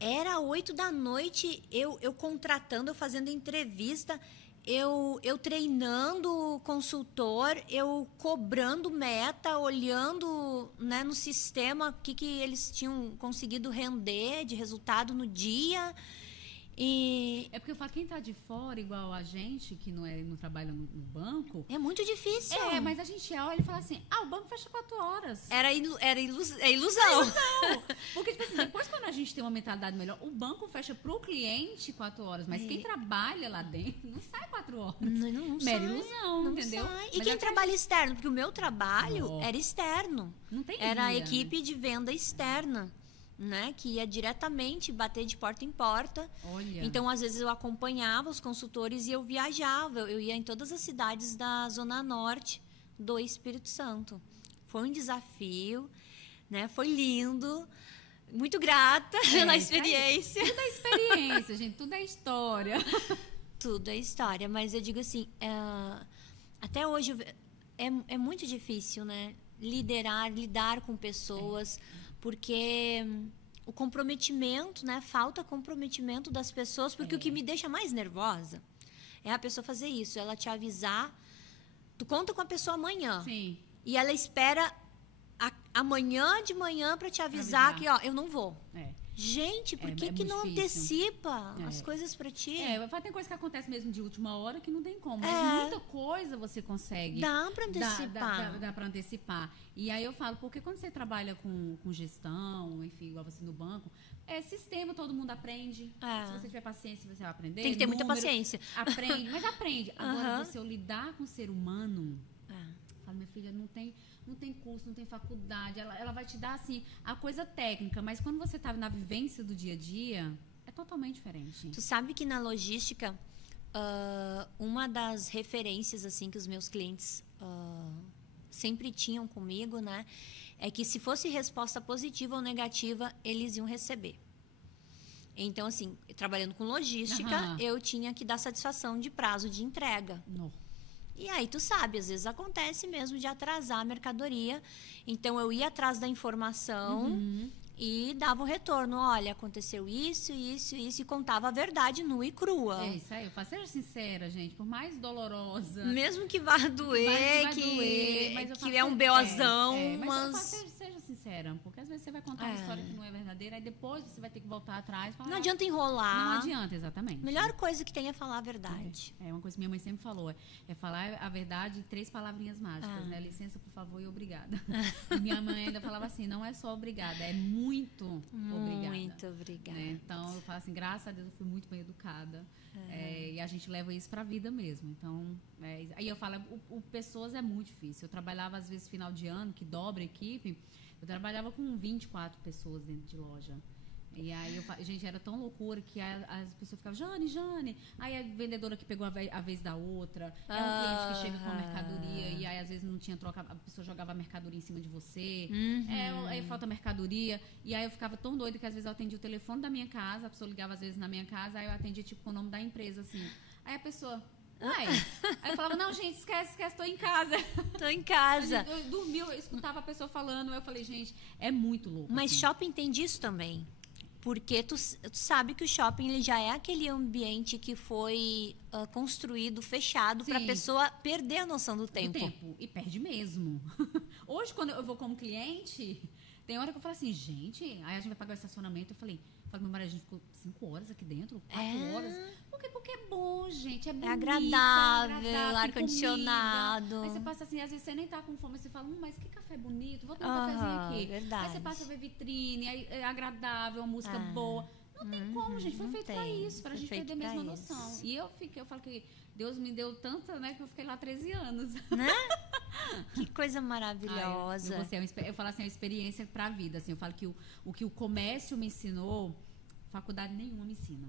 era 8 da noite, eu contratando, eu fazendo entrevista, eu treinando o consultor, eu cobrando meta, olhando, né, no sistema o que eles tinham conseguido render de resultado no dia. E é porque eu falo, quem tá de fora, igual a gente, que não trabalha no banco... É muito difícil. Mas a gente olha e fala assim, o banco fecha 4 horas. É ilusão. Porque, tipo assim, depois quando a gente tem uma mentalidade melhor, o banco fecha pro cliente 4 horas, mas quem trabalha lá dentro não sai 4 horas. Não Mera sai, ilusão, não entendeu? Sai. E quem trabalha externo? Porque o meu trabalho era externo. Não tem Era a guia, equipe de venda externa. Né, que ia diretamente bater de porta em porta. Olha. Então, às vezes, eu acompanhava os consultores e eu viajava. Eu ia em todas as cidades da Zona Norte do Espírito Santo. Foi um desafio, né? Foi lindo. Muito grata pela experiência. Tudo é experiência, gente. Tudo é história. Tudo é história. Mas eu digo assim, até hoje é muito difícil, né? Lidar com pessoas... Porque o comprometimento, né? Falta comprometimento das pessoas. Porque o que me deixa mais nervosa é a pessoa fazer isso. Ela te avisar. Tu conta com a pessoa amanhã. Sim. E ela espera amanhã de manhã para te avisar que, eu não vou. Gente, por que é que muito não difícil. antecipa É. as coisas pra ti? Tem coisa que acontece mesmo de última hora que não tem como. Mas É. muita coisa você consegue. Dá pra antecipar. Dá pra antecipar. E aí eu falo, porque quando você trabalha com gestão, enfim, igual você no banco, sistema, todo mundo aprende. É. Se você tiver paciência, você vai aprender. Tem que ter muita Número, paciência. Aprende, mas aprende. Agora, Aham. você lidar com o ser humano, É. falo, minha filha, não tem curso, não tem faculdade. Ela vai te dar, assim, a coisa técnica. Mas quando você tá na vivência do dia a dia, é totalmente diferente. Tu sabe que na logística, uma das referências assim que os meus clientes sempre tinham comigo, né, é que se fosse resposta positiva ou negativa, eles iam receber. Então, assim, trabalhando com logística, Aham. eu tinha que dar satisfação de prazo de entrega. Não. E aí, tu sabe, às vezes acontece mesmo de atrasar a mercadoria. Então, eu ia atrás da informação e dava o retorno. Olha, aconteceu isso, isso, isso. E contava a verdade nua e crua. É isso aí, eu faço. Seja sincera, gente, por mais dolorosa. Mesmo que vá doer, vai doer, mas eu que faço- é um beozão, mas eu mas... faço, seja sincera, porque às vezes você vai contar uma história que não é verdadeira, aí depois você vai ter que voltar atrás e falar. Não adianta enrolar. Não adianta, exatamente. Melhor coisa que tem é falar a verdade. É uma coisa que minha mãe sempre falou, é falar a verdade em 3 palavrinhas mágicas, né? Licença, por favor e obrigada. E minha mãe ainda falava assim, não é só obrigada, é muito obrigada. Muito obrigada. Né? Então, eu falo assim, graças a Deus eu fui muito bem educada. E a gente leva isso pra vida mesmo. Então, aí eu falo, o pessoas é muito difícil. Eu trabalhava, às vezes, final de ano, que dobra a equipe, eu trabalhava com 24 pessoas dentro de loja. E aí, gente, era tão loucura que as pessoas ficavam, Jane. Aí a vendedora que pegou a vez da outra. É um cliente que chega com a mercadoria e aí, às vezes, não tinha troca, a pessoa jogava a mercadoria em cima de você. Aí falta mercadoria. E aí eu ficava tão doida que, às vezes, eu atendia o telefone da minha casa, a pessoa ligava, às vezes, na minha casa, aí eu atendia, tipo, com o nome da empresa, assim. Aí a pessoa... Uai. Aí eu falava, não, gente, esquece, tô em casa. Tô em casa. Eu dormi, eu escutava a pessoa falando, eu falei, gente, é muito louco. Mas assim. shopping tem disso também. Porque tu sabe que o shopping ele já é aquele ambiente que foi construído, fechado, para a Sim. pessoa perder a noção do tempo. E perde mesmo. Hoje, quando eu vou como cliente, tem hora que eu falo assim, gente, aí a gente vai pagar o estacionamento. Eu falei, meu marido, a gente ficou 5 horas aqui dentro, 4 horas. Porque é bom, gente, é bonito, agradável, tem ar-condicionado. comida. Aí você passa assim, às vezes você nem tá com fome, você fala, mas que café bonito, vou tomar um cafezinho aqui. Verdade. Aí você passa a ver vitrine, aí é agradável, a música boa. Não tem como, gente, foi não feito pra tem. isso, pra Foi gente feito perder mesmo a pra noção. isso. E eu falo que Deus me deu tanta, né, que eu fiquei lá 13 anos. Né? Que coisa maravilhosa. Eu falo assim, é uma experiência pra vida. Assim, eu falo que o que o comércio me ensinou, faculdade nenhuma me ensina.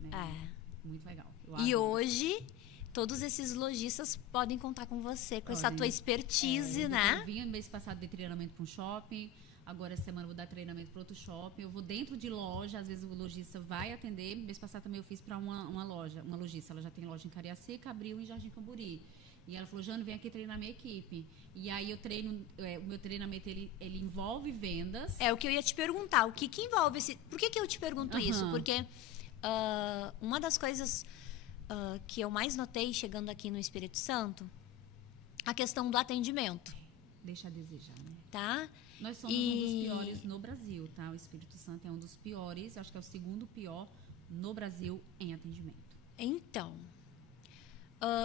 Né? Muito legal. E hoje, todos esses lojistas podem contar com você, com essa tua expertise, né? Eu vim no mês passado de treinamento para um shopping. Agora, essa semana, eu vou dar treinamento para outro shopping. Eu vou dentro de loja, às vezes o lojista vai atender. Mês passado também eu fiz para uma lojista. Ela já tem loja em Cariacica, Abril e Jardim Camburi. E ela falou, Jane, vem aqui treinar minha equipe. E aí eu treino, o meu treinamento, ele envolve vendas. É o que eu ia te perguntar. O que envolve esse... Por que eu te pergunto isso? Porque uma das coisas que eu mais notei chegando aqui no Espírito Santo, a questão do atendimento. Deixa a desejar, né? Tá? Nós somos um dos piores no Brasil, tá? O Espírito Santo é um dos piores, acho que é o segundo pior no Brasil em atendimento. Então,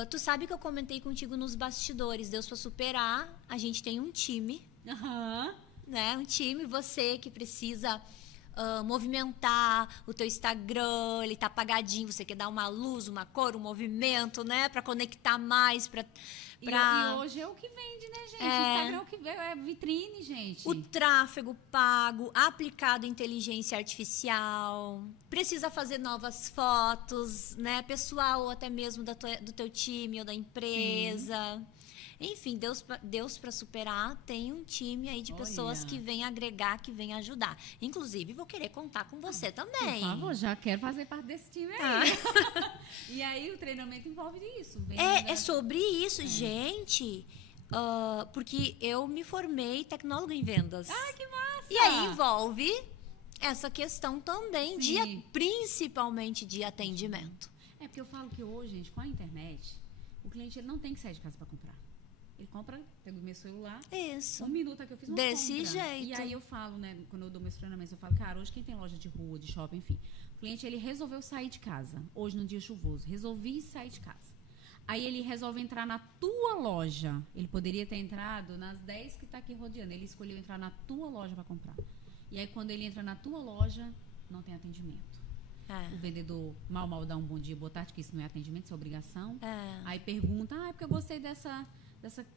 tu sabe que eu comentei contigo nos bastidores, Deus para superar, a gente tem um time, né? Um time, você que precisa movimentar o teu Instagram, ele tá apagadinho, você quer dar uma luz, uma cor, um movimento, né? Para conectar mais, E hoje é o que vende, né, gente? O Instagram é o que vende, é vitrine, gente. O tráfego pago, aplicado inteligência artificial, precisa fazer novas fotos, né? Pessoal ou até mesmo do teu time ou da empresa. Sim. Enfim, Deus para superar tem um time aí de pessoas que vêm agregar, que vêm ajudar. Inclusive, vou querer contar com você também. Por favor, já quero fazer parte desse time aí. E aí, o treinamento envolve isso. É sobre isso, gente. Porque eu me formei tecnóloga em vendas. Ah, que massa! E aí envolve essa questão também, principalmente de atendimento. É porque eu falo que hoje, gente, com a internet, o cliente ele não tem que sair de casa para comprar. Ele compra, pega o meu celular. Isso. 1 minuto aqui eu fiz uma Desse compra. jeito. E aí eu falo, né, quando eu dou meus treinamentos, eu falo, cara, hoje quem tem loja de rua, de shopping, enfim, o cliente, ele resolveu sair de casa. Hoje, num dia chuvoso, resolvi sair de casa. Aí ele resolve entrar na tua loja. Ele poderia ter entrado nas 10 que tá aqui rodeando. Ele escolheu entrar na tua loja para comprar. E aí, quando ele entra na tua loja, não tem atendimento. O vendedor mal dá um bom dia, boa tarde, que isso não é atendimento, isso é obrigação. Aí pergunta, é porque eu gostei dessa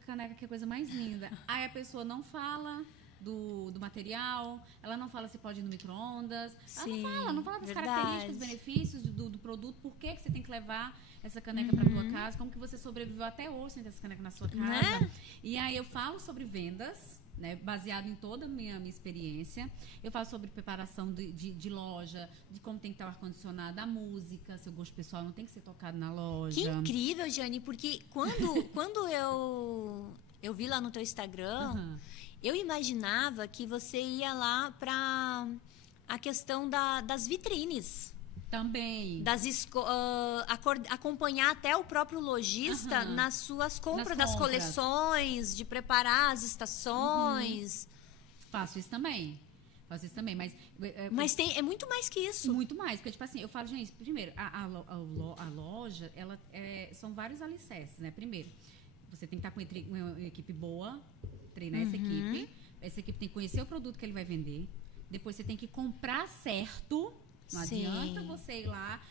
caneca, que é a coisa mais linda. Aí a pessoa não fala do material, ela não fala se pode ir no micro-ondas, ela não fala das características, dos benefícios do produto, por que você tem que levar essa caneca para tua casa, como que você sobreviveu até hoje sem ter essa caneca na sua casa. Né? E aí eu falo sobre vendas, né, baseado em toda a minha experiência. Eu falo sobre preparação de loja, de como tem que estar o ar-condicionado, a música, seu gosto pessoal não tem que ser tocado na loja. Que incrível, Jane, porque quando eu vi lá no teu Instagram, eu imaginava que você ia lá para a questão das vitrines. Também. Acompanhar até o próprio lojista nas suas compras, das coleções, de preparar as estações. Faço isso também. Mas é muito mais que isso. Muito mais, porque, tipo assim, eu falo, gente, primeiro, a loja, ela são vários alicerces, né? Primeiro, você tem que estar com uma equipe boa, treinar essa equipe. Essa equipe tem que conhecer o produto que ele vai vender. Depois você tem que comprar certo. Não adianta você ir lá.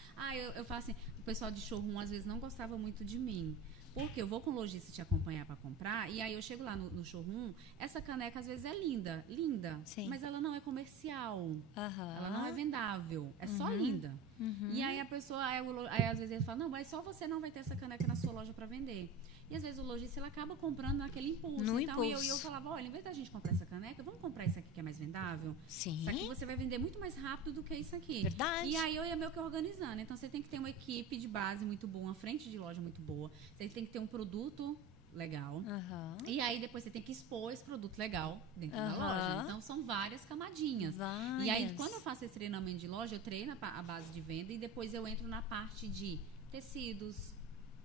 Eu falo assim, o pessoal de showroom às vezes não gostava muito de mim. Porque eu vou com o lojista te acompanhar para comprar, e aí eu chego lá no showroom, essa caneca às vezes é linda, mas ela não é comercial. Ela não é vendável, é só linda. E aí a pessoa, aí às vezes ele fala, não, mas só você não vai ter essa caneca na sua loja para vender. E às vezes o lojista ele acaba comprando naquele impulso. Eu falava, olha, em vez da gente comprar essa caneca, vamos comprar isso aqui que é mais vendável? Sim. Isso aqui você vai vender muito mais rápido do que isso aqui. Verdade. E aí eu ia meio que organizando. Então você tem que ter uma equipe de base muito boa, uma frente de loja muito boa. Você tem que ter um produto legal. E aí depois você tem que expor esse produto legal dentro da loja. Então são várias camadinhas. E aí quando eu faço esse treinamento de loja, eu treino a base de venda e depois eu entro na parte de tecidos,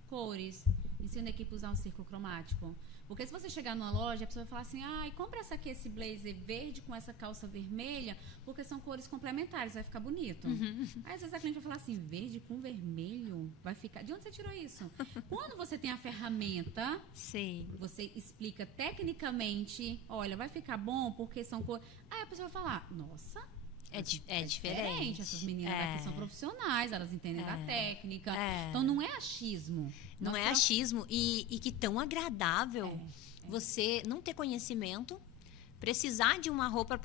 cores, ensino a equipe a usar um círculo cromático. Porque se você chegar numa loja, a pessoa vai falar assim, compra esse blazer verde com essa calça vermelha, porque são cores complementares, vai ficar bonito. Aí às vezes a cliente vai falar assim, verde com vermelho, vai ficar... De onde você tirou isso? Quando você tem a ferramenta, você explica tecnicamente, olha, vai ficar bom porque são cores... Aí a pessoa vai falar, nossa... É diferente. Essas meninas daqui são profissionais, elas entendem da técnica. Então não é achismo. Não é achismo. E que tão agradável você não ter conhecimento, precisar de uma roupa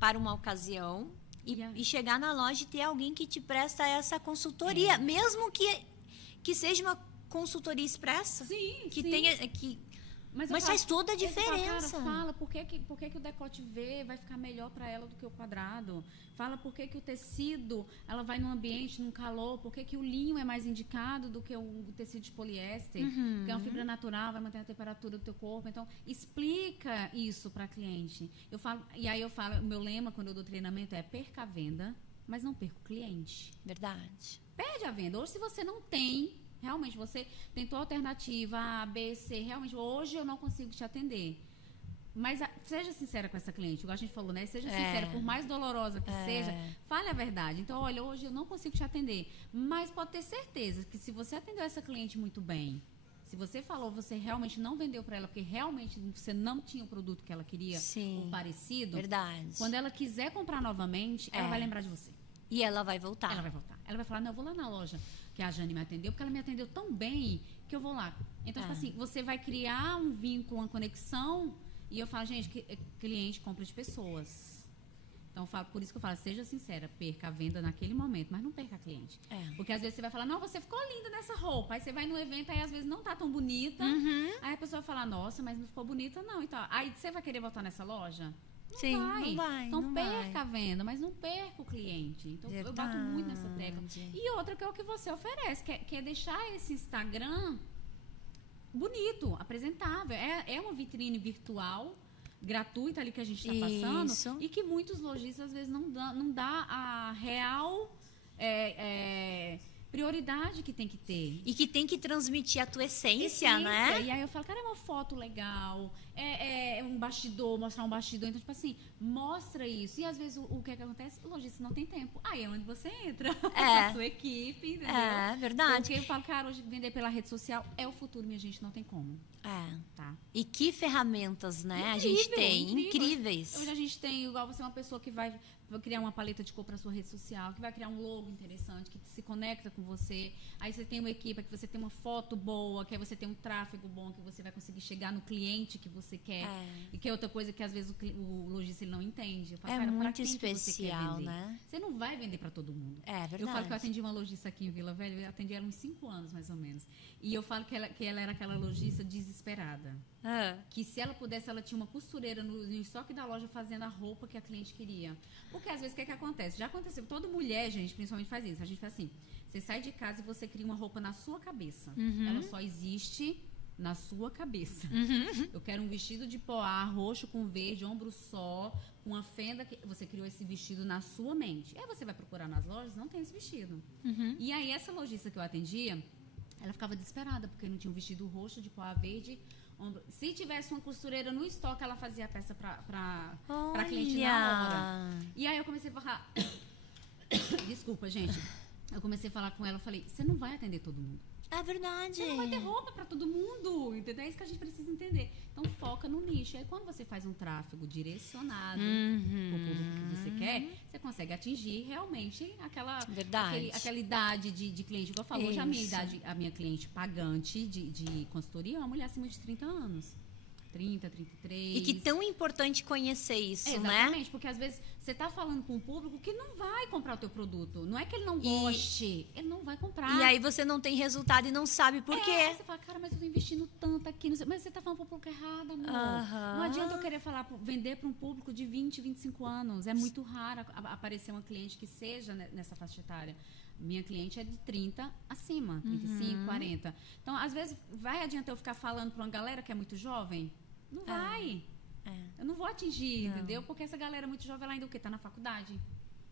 para uma ocasião e chegar na loja e ter alguém que te presta essa consultoria. Mesmo que seja uma consultoria expressa. Tenha... Mas faz toda a diferença. Fala por que o decote V vai ficar melhor para ela do que o quadrado. Fala por que o tecido ela vai num ambiente, num calor. Por que o linho é mais indicado do que o tecido de poliéster. Que é uma fibra natural, vai manter a temperatura do teu corpo. Então, explica isso para a cliente. E aí eu falo, o meu lema quando eu dou treinamento é perca a venda, mas não perca o cliente. Verdade. Perde a venda. Hoje, se você não tem... Realmente, você tentou a alternativa A, B, C. Realmente, hoje eu não consigo te atender. Mas seja sincera com essa cliente. Igual a gente falou, né? Seja sincera. Por mais dolorosa que seja, fale a verdade. Então, olha, hoje eu não consigo te atender. Mas pode ter certeza que se você atendeu essa cliente muito bem, se você falou, você realmente não vendeu para ela, porque realmente você não tinha o produto que ela queria, ou parecido. Verdade. Quando ela quiser comprar novamente, ela vai lembrar de você. E ela vai voltar. Ela vai falar, não, eu vou lá na loja que a Jane me atendeu, porque ela me atendeu tão bem que eu vou lá. Então, tipo assim, você vai criar um vínculo, uma conexão, e eu falo, gente, cliente compra de pessoas. Então, eu falo, por isso que eu falo, seja sincera, perca a venda naquele momento, mas não perca a cliente. Porque às vezes você vai falar, não, você ficou linda nessa roupa. Aí você vai no evento, aí às vezes não tá tão bonita. Aí a pessoa vai falar, nossa, mas não ficou bonita, não. Então, aí você vai querer voltar nessa loja? Não vai. Então perca a venda, mas não perca o cliente. Então eu bato muito nessa tecla. E outra que é o que você oferece, que é deixar esse Instagram bonito, apresentável. É uma vitrine virtual, gratuita ali que a gente está passando. E que muitos lojistas às vezes não dá a real prioridade que tem que ter. E que tem que transmitir a tua essência, né? E aí eu falo, cara, é uma foto legal, é um bastidor, mostrar um bastidor. Então, tipo assim, mostra isso. E às vezes o que é que acontece? O lojista não tem tempo. Aí é onde você entra. A sua equipe, entendeu? É, verdade. Porque eu falo, cara, hoje vender pela rede social é o futuro, minha gente, não tem como. Tá? E que ferramentas, né? A gente tem incríveis. Hoje a gente tem, igual você é uma pessoa que vai criar uma paleta de cor para sua rede social, que vai criar um logo interessante, que se conecta com você. Aí você tem uma equipe, que você tem uma foto boa, que aí você tem um tráfego bom, que você vai conseguir chegar no cliente que você quer. E que é outra coisa que às vezes o lojista ele não entende. Eu falo, cara, muito quem especial, que você quer vender? né? Você não vai vender para todo mundo. É verdade. Eu falo que eu atendi uma lojista aqui em Vila Velha, eu atendi ela uns 5 anos, mais ou menos. E eu falo que ela era aquela lojista desesperada. Que se ela pudesse, ela tinha uma costureira no estoque da loja fazendo a roupa que a cliente queria. Porque às vezes o que acontece? Já aconteceu, toda mulher, gente, principalmente faz isso. A gente faz assim, você sai de casa e você cria uma roupa na sua cabeça. Ela só existe na sua cabeça. Eu quero um vestido de poá, roxo com verde, ombro só, com uma fenda. Você criou esse vestido na sua mente. Aí você vai procurar nas lojas, não tem esse vestido. E aí essa lojista que eu atendia, ela ficava desesperada, porque não tinha um vestido roxo de poá verde. Se tivesse uma costureira no estoque, ela fazia a peça pra cliente na hora. E aí eu comecei a falar... Desculpa, gente. Eu comecei a falar com ela, falei, você não vai atender todo mundo. É verdade. Você não vai ter roupa pra todo mundo, entendeu? É isso que a gente precisa entender. Então, foca no nicho. Aí, quando você faz um tráfego direcionado pro público que você quer, você consegue atingir realmente aquela idade de cliente. Igual eu falo, hoje a minha cliente pagante de consultoria é uma mulher acima de 30 anos. 30, 33. E que tão importante conhecer isso, né? Exatamente, porque às vezes você tá falando com um público que não vai comprar o teu produto. Não é que ele não goste, ele não vai comprar. E aí você não tem resultado e não sabe por quê. Você fala, cara, mas eu tô investindo tanto aqui. Mas você tá falando pro público errado, amor. Não adianta eu querer vender para um público de 20, 25 anos. É muito raro aparecer uma cliente que seja nessa faixa etária. Minha cliente é de 30 acima, 35, 40. Então, às vezes, vai adiantar eu ficar falando para uma galera que é muito jovem? Não vai. Eu não vou atingir, entendeu? Porque essa galera muito jovem, ela ainda o quê? Tá na faculdade.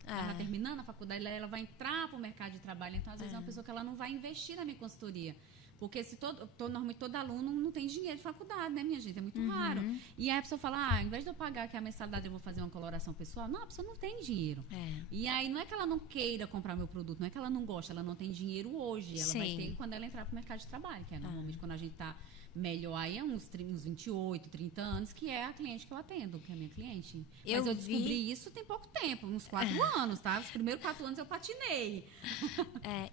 Ela tá terminando a faculdade, ela vai entrar pro mercado de trabalho. Então, às vezes, é uma pessoa que ela não vai investir na minha consultoria. Porque se normalmente todo aluno não tem dinheiro de faculdade, né, minha gente? É muito raro. E aí a pessoa fala, ao invés de eu pagar aqui a mensalidade, eu vou fazer uma coloração pessoal. Não, a pessoa não tem dinheiro. E aí não é que ela não queira comprar meu produto, não é que ela não gosta, ela não tem dinheiro hoje. Ela vai ter quando ela entrar pro mercado de trabalho, que é normalmente quando a gente tá melhor aí é uns 28, 30 anos, que é a cliente que eu atendo, que é a minha cliente. Mas eu descobri isso tem pouco tempo, uns 4 anos, tá? Os primeiros 4 anos eu patinei.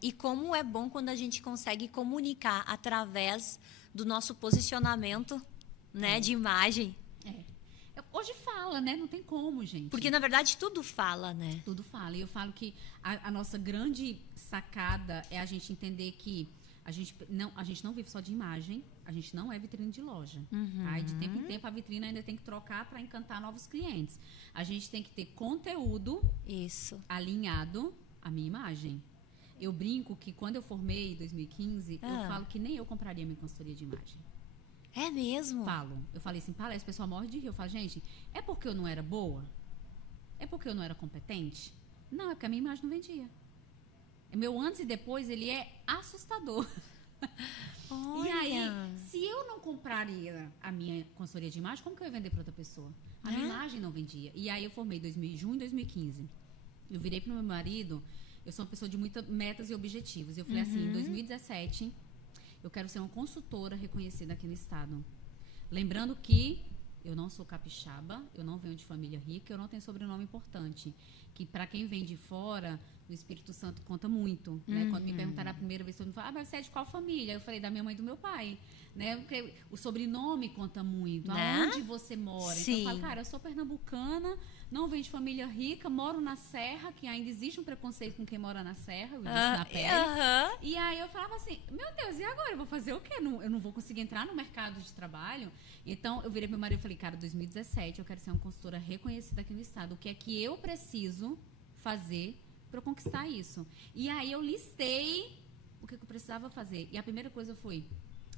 E como é bom quando a gente consegue comunicar através do nosso posicionamento, né, de imagem. Hoje fala, né? Não tem como, gente. Porque, na verdade, tudo fala, né? Tudo fala. E eu falo que a nossa grande sacada é a gente entender que a gente não vive só de imagem, a gente não é vitrine de loja. Tá? E de tempo em tempo a vitrine ainda tem que trocar para encantar novos clientes. A gente tem que ter conteúdo alinhado à minha imagem. Eu brinco que quando eu formei em 2015, eu falo que nem eu compraria minha consultoria de imagem. É mesmo? Eu falei assim, palestra, o pessoal morre de rir. Eu falo, gente, é porque eu não era boa? É porque eu não era competente? Não, é porque a minha imagem não vendia. Meu antes e depois, ele é assustador. Olha. E aí, se eu não compraria a minha consultoria de imagem, como que eu ia vender para outra pessoa? A minha imagem não vendia. E aí, eu formei em junho de 2015. Eu virei para o meu marido, eu sou uma pessoa de muitas metas e objetivos. Eu falei assim, em 2017, eu quero ser uma consultora reconhecida aqui no estado. Lembrando que eu não sou capixaba, eu não venho de família rica, eu não tenho sobrenome importante. Que para quem vem de fora, o Espírito Santo conta muito. Né? Quando me perguntaram a primeira vez, todo mundo fala, mas você é de qual família? Eu falei, da minha mãe e do meu pai. Né? Porque o sobrenome conta muito, aonde você mora. Então eu falo, cara, eu sou pernambucana, não venho de família rica, moro na Serra, que ainda existe um preconceito com quem mora na Serra, eu disse na pele. E aí eu falava assim, meu Deus, e agora? Eu vou fazer o quê? Eu não vou conseguir entrar no mercado de trabalho? Então eu virei pro meu marido e falei, cara, 2017 eu quero ser uma consultora reconhecida aqui no estado. O que é que eu preciso fazer para conquistar isso? E aí eu listei o que eu precisava fazer. E a primeira coisa foi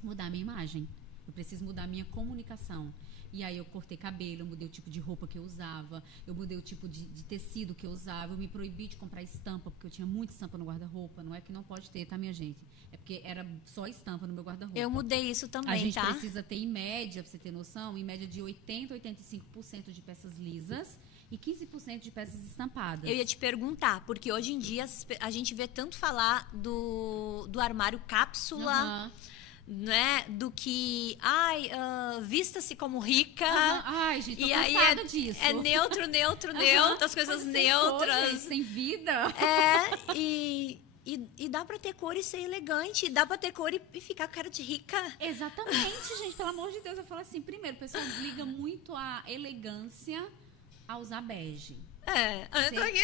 mudar a minha imagem. Eu preciso mudar a minha comunicação. E aí eu cortei cabelo, eu mudei o tipo de roupa que eu usava, eu mudei o tipo de tecido que eu usava, eu me proibi de comprar estampa, porque eu tinha muita estampa no guarda-roupa. Não é que não pode ter, tá, minha gente? É porque era só estampa no meu guarda-roupa. Eu mudei isso também, A gente tá? precisa ter, em média, pra você ter noção, em média de 80% a 85% de peças lisas e 15% de peças estampadas. Eu ia te perguntar, porque hoje em dia a gente vê tanto falar do armário cápsula, Aham. né? Do que, vista-se como rica. Aham. Ai, gente, tô E aí cansada disso. é neutro, Aham. as coisas Como vocês ficou, neutras. gente, sem vida. E dá pra ter cor e ser elegante, dá pra ter cor e ficar com cara de rica. Exatamente, gente, pelo amor de Deus. Eu falo assim, primeiro, o pessoal liga muito a elegância a usar bege. Eu tô aqui.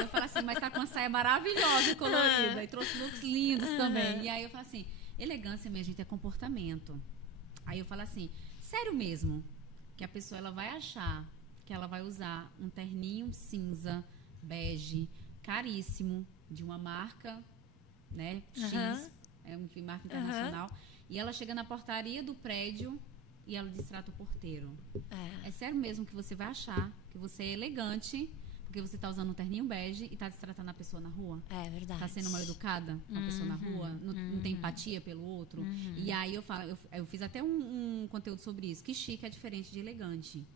Eu falo assim, mas tá com uma saia maravilhosa, colorida. E trouxe looks lindos também. E aí eu falo assim, elegância, minha gente, é comportamento. Aí eu falo assim, sério mesmo, que a pessoa ela vai achar que ela vai usar um terninho cinza, bege, caríssimo, de uma marca, né, X, enfim, marca internacional. E ela chega na portaria do prédio e ela distrata o porteiro. É sério mesmo que você vai achar que você é elegante porque você tá usando um terninho bege e tá destratando a pessoa na rua? É verdade. Tá sendo mal educada com a pessoa na rua? Não tem empatia pelo outro? E aí eu falo, eu fiz até um conteúdo sobre isso. Que chique é diferente de elegante.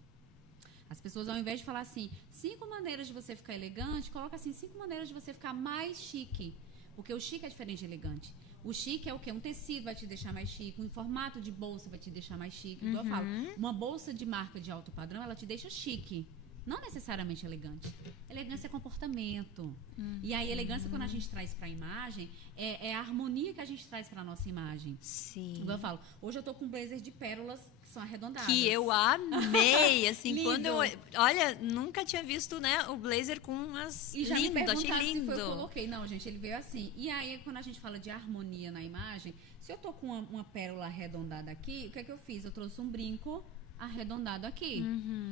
As pessoas, ao invés de falar assim, 5 maneiras de você ficar elegante, coloca assim, 5 maneiras de você ficar mais chique. Porque o chique é diferente de elegante. O chique é o quê? Um tecido vai te deixar mais chique, um formato de bolsa vai te deixar mais chique. Então eu falo, uma bolsa de marca de alto padrão, ela te deixa chique. Não necessariamente elegante. Elegância é comportamento. E aí, elegância, quando a gente traz para a imagem, é a harmonia que a gente traz para a nossa imagem. Sim. Igual eu falo, hoje eu tô com um blazer de pérolas que são arredondadas. Que eu amei, assim, Lindo. quando eu... Olha, nunca tinha visto, né, o blazer com umas... E já me lindo, achei perguntaram se lindo. foi eu coloquei. Não, gente, ele veio assim. E aí, quando a gente fala de harmonia na imagem, se eu tô com uma pérola arredondada aqui, o que é que eu fiz? Eu trouxe um brinco arredondado aqui.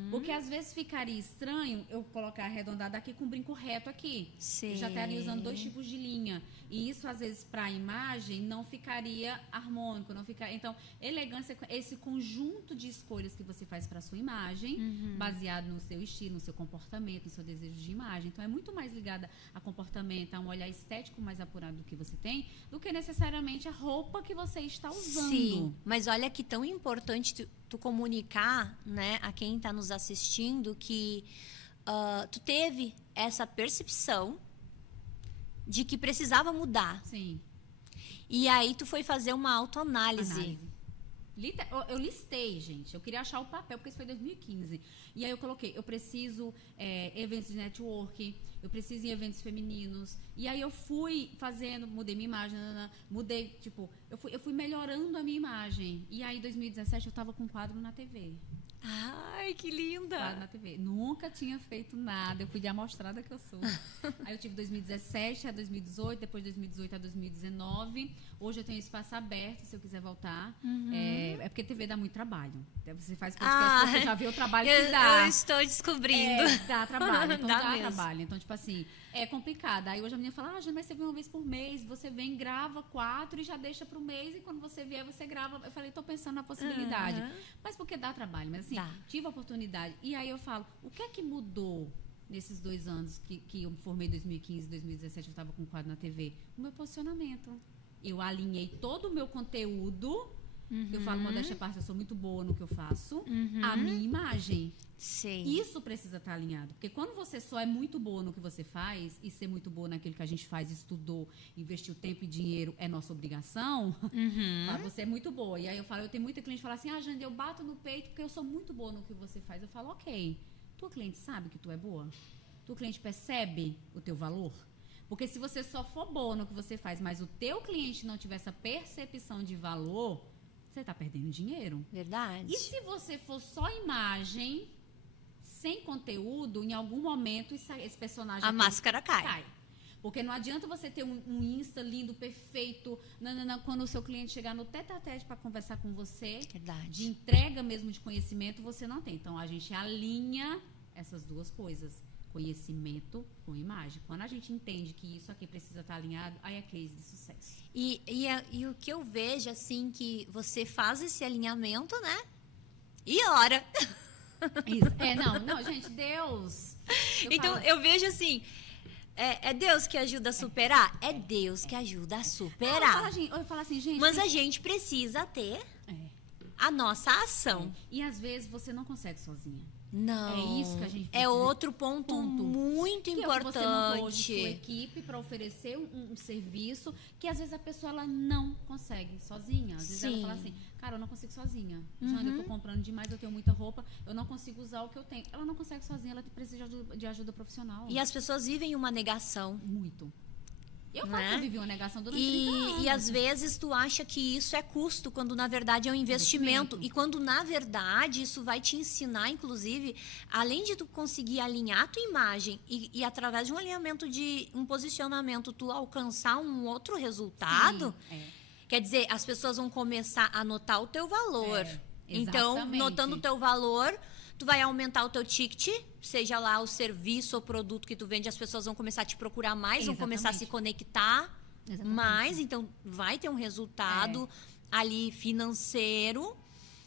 Porque às vezes ficaria estranho eu colocar arredondado aqui com um brinco reto aqui. Sim. Eu já estaria usando 2 tipos de linha. E isso, às vezes, para a imagem, não ficaria harmônico. Não fica... Então, elegância é esse conjunto de escolhas que você faz para sua imagem, baseado no seu estilo, no seu comportamento, no seu desejo de imagem. Então, é muito mais ligada a comportamento, a um olhar estético mais apurado do que você tem, do que necessariamente a roupa que você está usando. Sim, mas olha que tão importante tu comunicar, né, a quem está nos assistindo que tu teve essa percepção de que precisava mudar. Sim. E aí tu foi fazer uma autoanálise. Eu listei, gente. Eu queria achar o papel, porque isso foi em 2015. E aí eu coloquei, eu preciso eventos de network, eu preciso em eventos femininos. E aí eu fui fazendo, mudei minha imagem, mudei, tipo, eu fui melhorando a minha imagem. E aí em 2017 eu tava com um quadro na TV. Ai, que linda! Quadro na TV. Nunca tinha feito nada, eu fui de amostrada que eu sou. Aí eu tive 2017 a 2018, depois 2018 a 2019. Hoje eu tenho espaço aberto, se eu quiser voltar. É porque TV dá muito trabalho. Você faz podcast, você já vê o trabalho que dá. Eu estou descobrindo. Dá trabalho, então Dá dá mesmo. trabalho. Então, tipo assim, é complicado. Aí hoje a menina fala, Jana, mas você vem uma vez por mês, você vem, grava 4 e já deixa pro mês, e quando você vier, você grava. Eu falei, tô pensando na possibilidade. Mas porque dá trabalho, mas assim, Dá. tive a oportunidade. E aí eu falo, o que é que mudou nesses 2 anos que eu me formei em 2015, 2017, eu estava com um quadro na TV? O meu posicionamento. Eu alinhei todo o meu conteúdo. Eu falo, modéstia à parte, eu sou muito boa no que eu faço. A minha imagem. Sim. Isso precisa estar alinhado. Porque quando você só é muito boa no que você faz, e ser muito boa naquilo que a gente faz, estudou, investiu tempo e dinheiro, é nossa obrigação, você é muito boa. E aí eu falo, eu tenho muita cliente que fala assim, Jane, eu bato no peito porque eu sou muito boa no que você faz. Eu falo, ok, tua cliente sabe que tu é boa? Tua cliente percebe o teu valor? Porque se você só for boa no que você faz, mas o teu cliente não tiver essa percepção de valor, você está perdendo dinheiro. Verdade. E se você for só imagem, sem conteúdo, em algum momento esse personagem... A máscara cai. Porque não adianta você ter um Insta lindo, perfeito, quando o seu cliente chegar no tete-a-tete para conversar com você, Verdade. de entrega mesmo de conhecimento, você não tem. Então, a gente alinha essas duas coisas. conhecimento com imagem. Quando a gente entende que isso aqui precisa estar alinhado, aí é case de sucesso. E o que eu vejo, assim, que você faz esse alinhamento, né? E ora. Isso. Não, gente, Deus. Eu vejo assim, é Deus que ajuda a superar? É Deus que ajuda a superar. Eu falo assim, gente. Mas a gente precisa ter a nossa ação. E às vezes você não consegue sozinha. Não. É isso que a gente precisa. É outro ponto muito importante. Você montou hoje sua equipe para oferecer um serviço que às vezes a pessoa ela não consegue sozinha. Às vezes ela fala assim, cara, eu não consigo sozinha. Jane, eu tô comprando demais, eu tenho muita roupa, eu não consigo usar o que eu tenho. Ela não consegue sozinha, ela precisa de ajuda profissional. E as pessoas vivem uma negação. Muito. Eu falo que eu vivi uma negação durante 30 anos. E às vezes tu acha que isso é custo, quando na verdade é um investimento. E quando na verdade isso vai te ensinar, inclusive, além de tu conseguir alinhar a tua imagem e através de um alinhamento de um posicionamento, tu alcançar um outro resultado, quer dizer, as pessoas vão começar a notar o teu valor. Então, notando o teu valor, tu vai aumentar o teu ticket, seja lá o serviço ou produto que tu vende, as pessoas vão começar a te procurar mais, vão começar a se conectar mais, então vai ter um resultado ali financeiro,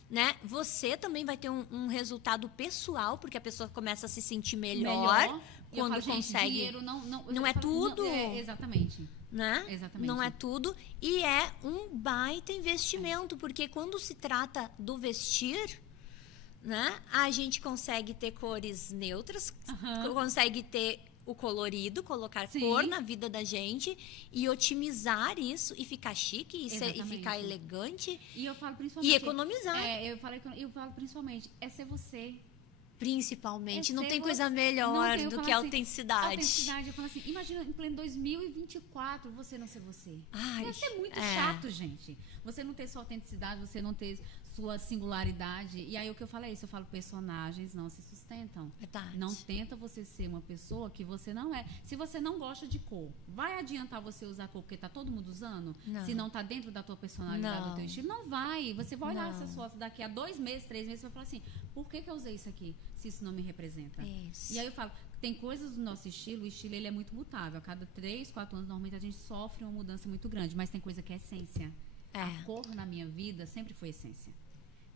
né? Você também vai ter um resultado pessoal, porque a pessoa começa a se sentir melhor quando consegue. Dinheiro não é tudo. Exatamente. Né? Exatamente. Não é tudo. E é um baita investimento, porque quando se trata do vestir, né? A gente consegue ter cores neutras, consegue ter o colorido, colocar cor na vida da gente e otimizar isso e ficar chique e ficar elegante. E eu falo principalmente. E economizar. Eu falo principalmente, é ser você. Principalmente. Não tem coisa melhor do que a autenticidade. Autenticidade. Eu falo assim, imagina em pleno 2024 você não ser você. Deve ser muito chato, gente. Você não ter sua autenticidade, você não ter sua singularidade. E aí o que eu falo é isso, eu falo, personagens não se sustentam. Verdade. Não tenta você ser uma pessoa que você não é. Se você não gosta de cor, vai adiantar você usar cor porque tá todo mundo usando? Não. Se não tá dentro da tua personalidade, do teu estilo, não vai. Você vai olhar essas fotos daqui a 2 meses, 3 meses e vai falar assim, por que eu usei isso aqui? Se isso não me representa. Isso. E aí eu falo, tem coisas do nosso estilo, o estilo ele é muito mutável. A cada 3, 4 anos, normalmente a gente sofre uma mudança muito grande, mas tem coisa que é essência. A cor na minha vida sempre foi essência.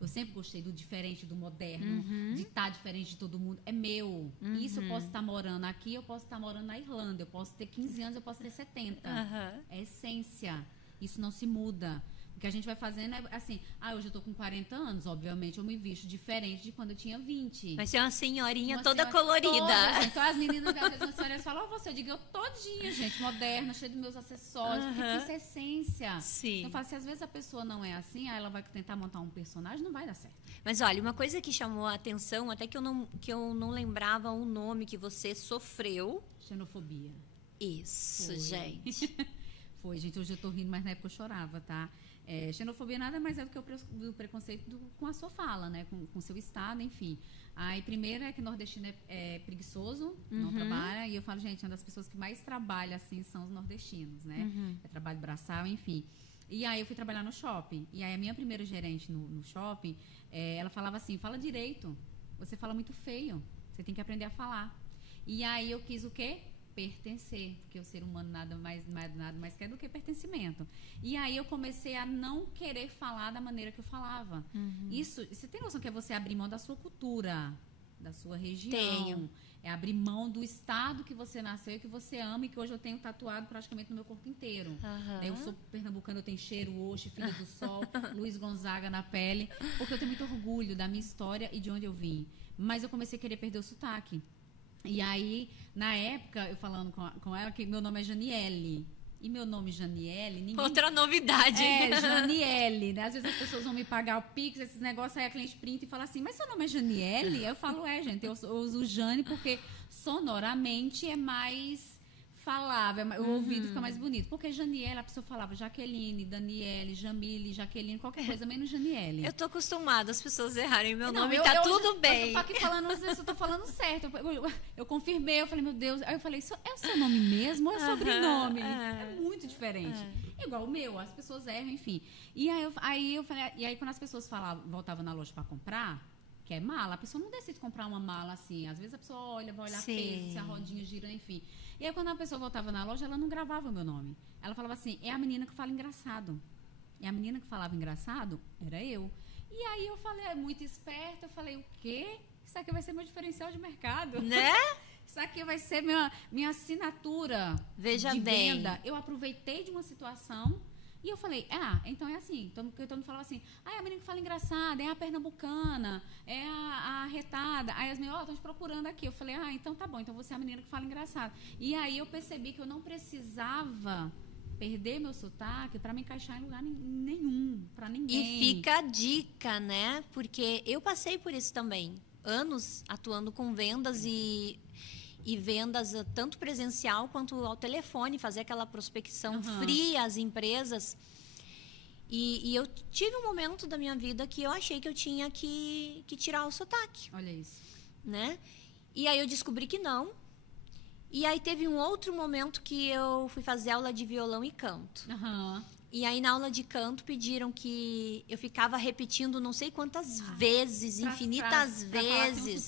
Eu sempre gostei do diferente, do moderno, de estar diferente de todo mundo. É meu. Isso eu posso estar morando aqui, eu posso estar morando na Irlanda, eu posso ter 15 anos, eu posso ter 70. É essência. Isso não se muda. O que a gente vai fazendo é assim, hoje eu tô com 40 anos, obviamente eu me visto diferente de quando eu tinha 20. Vai ser uma senhorinha toda colorida. Toda, então as meninas, às vezes as senhoras falam, você, eu digo, eu todinha, gente, moderna, cheia dos meus acessórios, porque isso é essência. Sim. Então eu falo, se às vezes a pessoa não é assim, aí ela vai tentar montar um personagem, não vai dar certo. Mas olha, uma coisa que chamou a atenção, até que eu não lembrava o nome que você sofreu. Xenofobia. Isso, Foi. gente. Foi, gente, hoje eu tô rindo, mas na época eu chorava, tá? Xenofobia nada mais é do que o preconceito com a sua fala, né? Com o seu estado, enfim. Aí, primeiro é que nordestino é preguiçoso, não trabalha. E eu falo, gente, uma das pessoas que mais trabalha assim são os nordestinos, né? É trabalho braçal, enfim. E aí eu fui trabalhar no shopping. E aí a minha primeira gerente no shopping, ela falava assim, fala direito. Você fala muito feio. Você tem que aprender a falar. E aí eu quis o quê? Pertencer, porque o ser humano nada mais quer do que pertencimento. E aí eu comecei a não querer falar da maneira que eu falava. Isso, você tem noção que é você abrir mão da sua cultura, da sua região? Tenho. É abrir mão do estado que você nasceu e que você ama e que hoje eu tenho tatuado praticamente no meu corpo inteiro. Eu sou pernambucana, eu tenho cheiro, oxe, filha do sol, Luiz Gonzaga na pele, porque eu tenho muito orgulho da minha história e de onde eu vim. Mas eu comecei a querer perder o sotaque. E aí, na época, eu falando com ela que meu nome é Janiele. E meu nome Janiele, ninguém... Outra novidade. Janiele, né? Às vezes as pessoas vão me pagar o Pix, esses negócios, aí a cliente printa e fala assim, mas seu nome é Janiele? Aí eu falo, gente, eu uso Jane porque sonoramente é mais falável, o ouvido fica mais bonito. Porque Janiele, a pessoa falava Jaqueline, Daniele, Jamile, Jaqueline, qualquer coisa, menos Janiele. Eu tô acostumada as pessoas errarem meu nome, eu, tá eu, tudo eu, bem. Eu tô aqui falando, às vezes eu tô falando certo. Eu confirmei, eu falei, meu Deus. Aí eu falei, isso é o seu nome mesmo ou é sobrenome? É muito diferente. Igual o meu, as pessoas erram, enfim. E aí eu falei, e aí quando as pessoas voltavam na loja para comprar, que é mala. A pessoa não decide comprar uma mala assim. Às vezes a pessoa olha, vai olhar peso, se a rodinha gira, enfim. E aí quando a pessoa voltava na loja, ela não gravava o meu nome. Ela falava assim, é a menina que fala engraçado. E a menina que falava engraçado era eu. E aí eu falei, é muito esperta, eu falei, o quê? Isso aqui vai ser meu diferencial de mercado. Né? Isso aqui vai ser minha assinatura Veja de bem. venda. Eu aproveitei de uma situação e eu falei, então é assim. Todo mundo falava assim, é a menina que fala engraçada, é a pernambucana, é a arretada. Aí as meninas, estão te procurando aqui. Eu falei, então tá bom, então você é a menina que fala engraçada. E aí eu percebi que eu não precisava perder meu sotaque para me encaixar em lugar nenhum, para ninguém. E fica a dica, né? Porque eu passei por isso também. Anos atuando com vendas e vendas tanto presencial quanto ao telefone, fazer aquela prospecção fria às empresas. E eu tive um momento da minha vida que eu achei que eu tinha que tirar o sotaque. Olha isso. Né? E aí eu descobri que não. E aí teve um outro momento que eu fui fazer aula de violão e canto. E aí na aula de canto pediram que eu ficava repetindo não sei quantas vezes, infinitas vezes,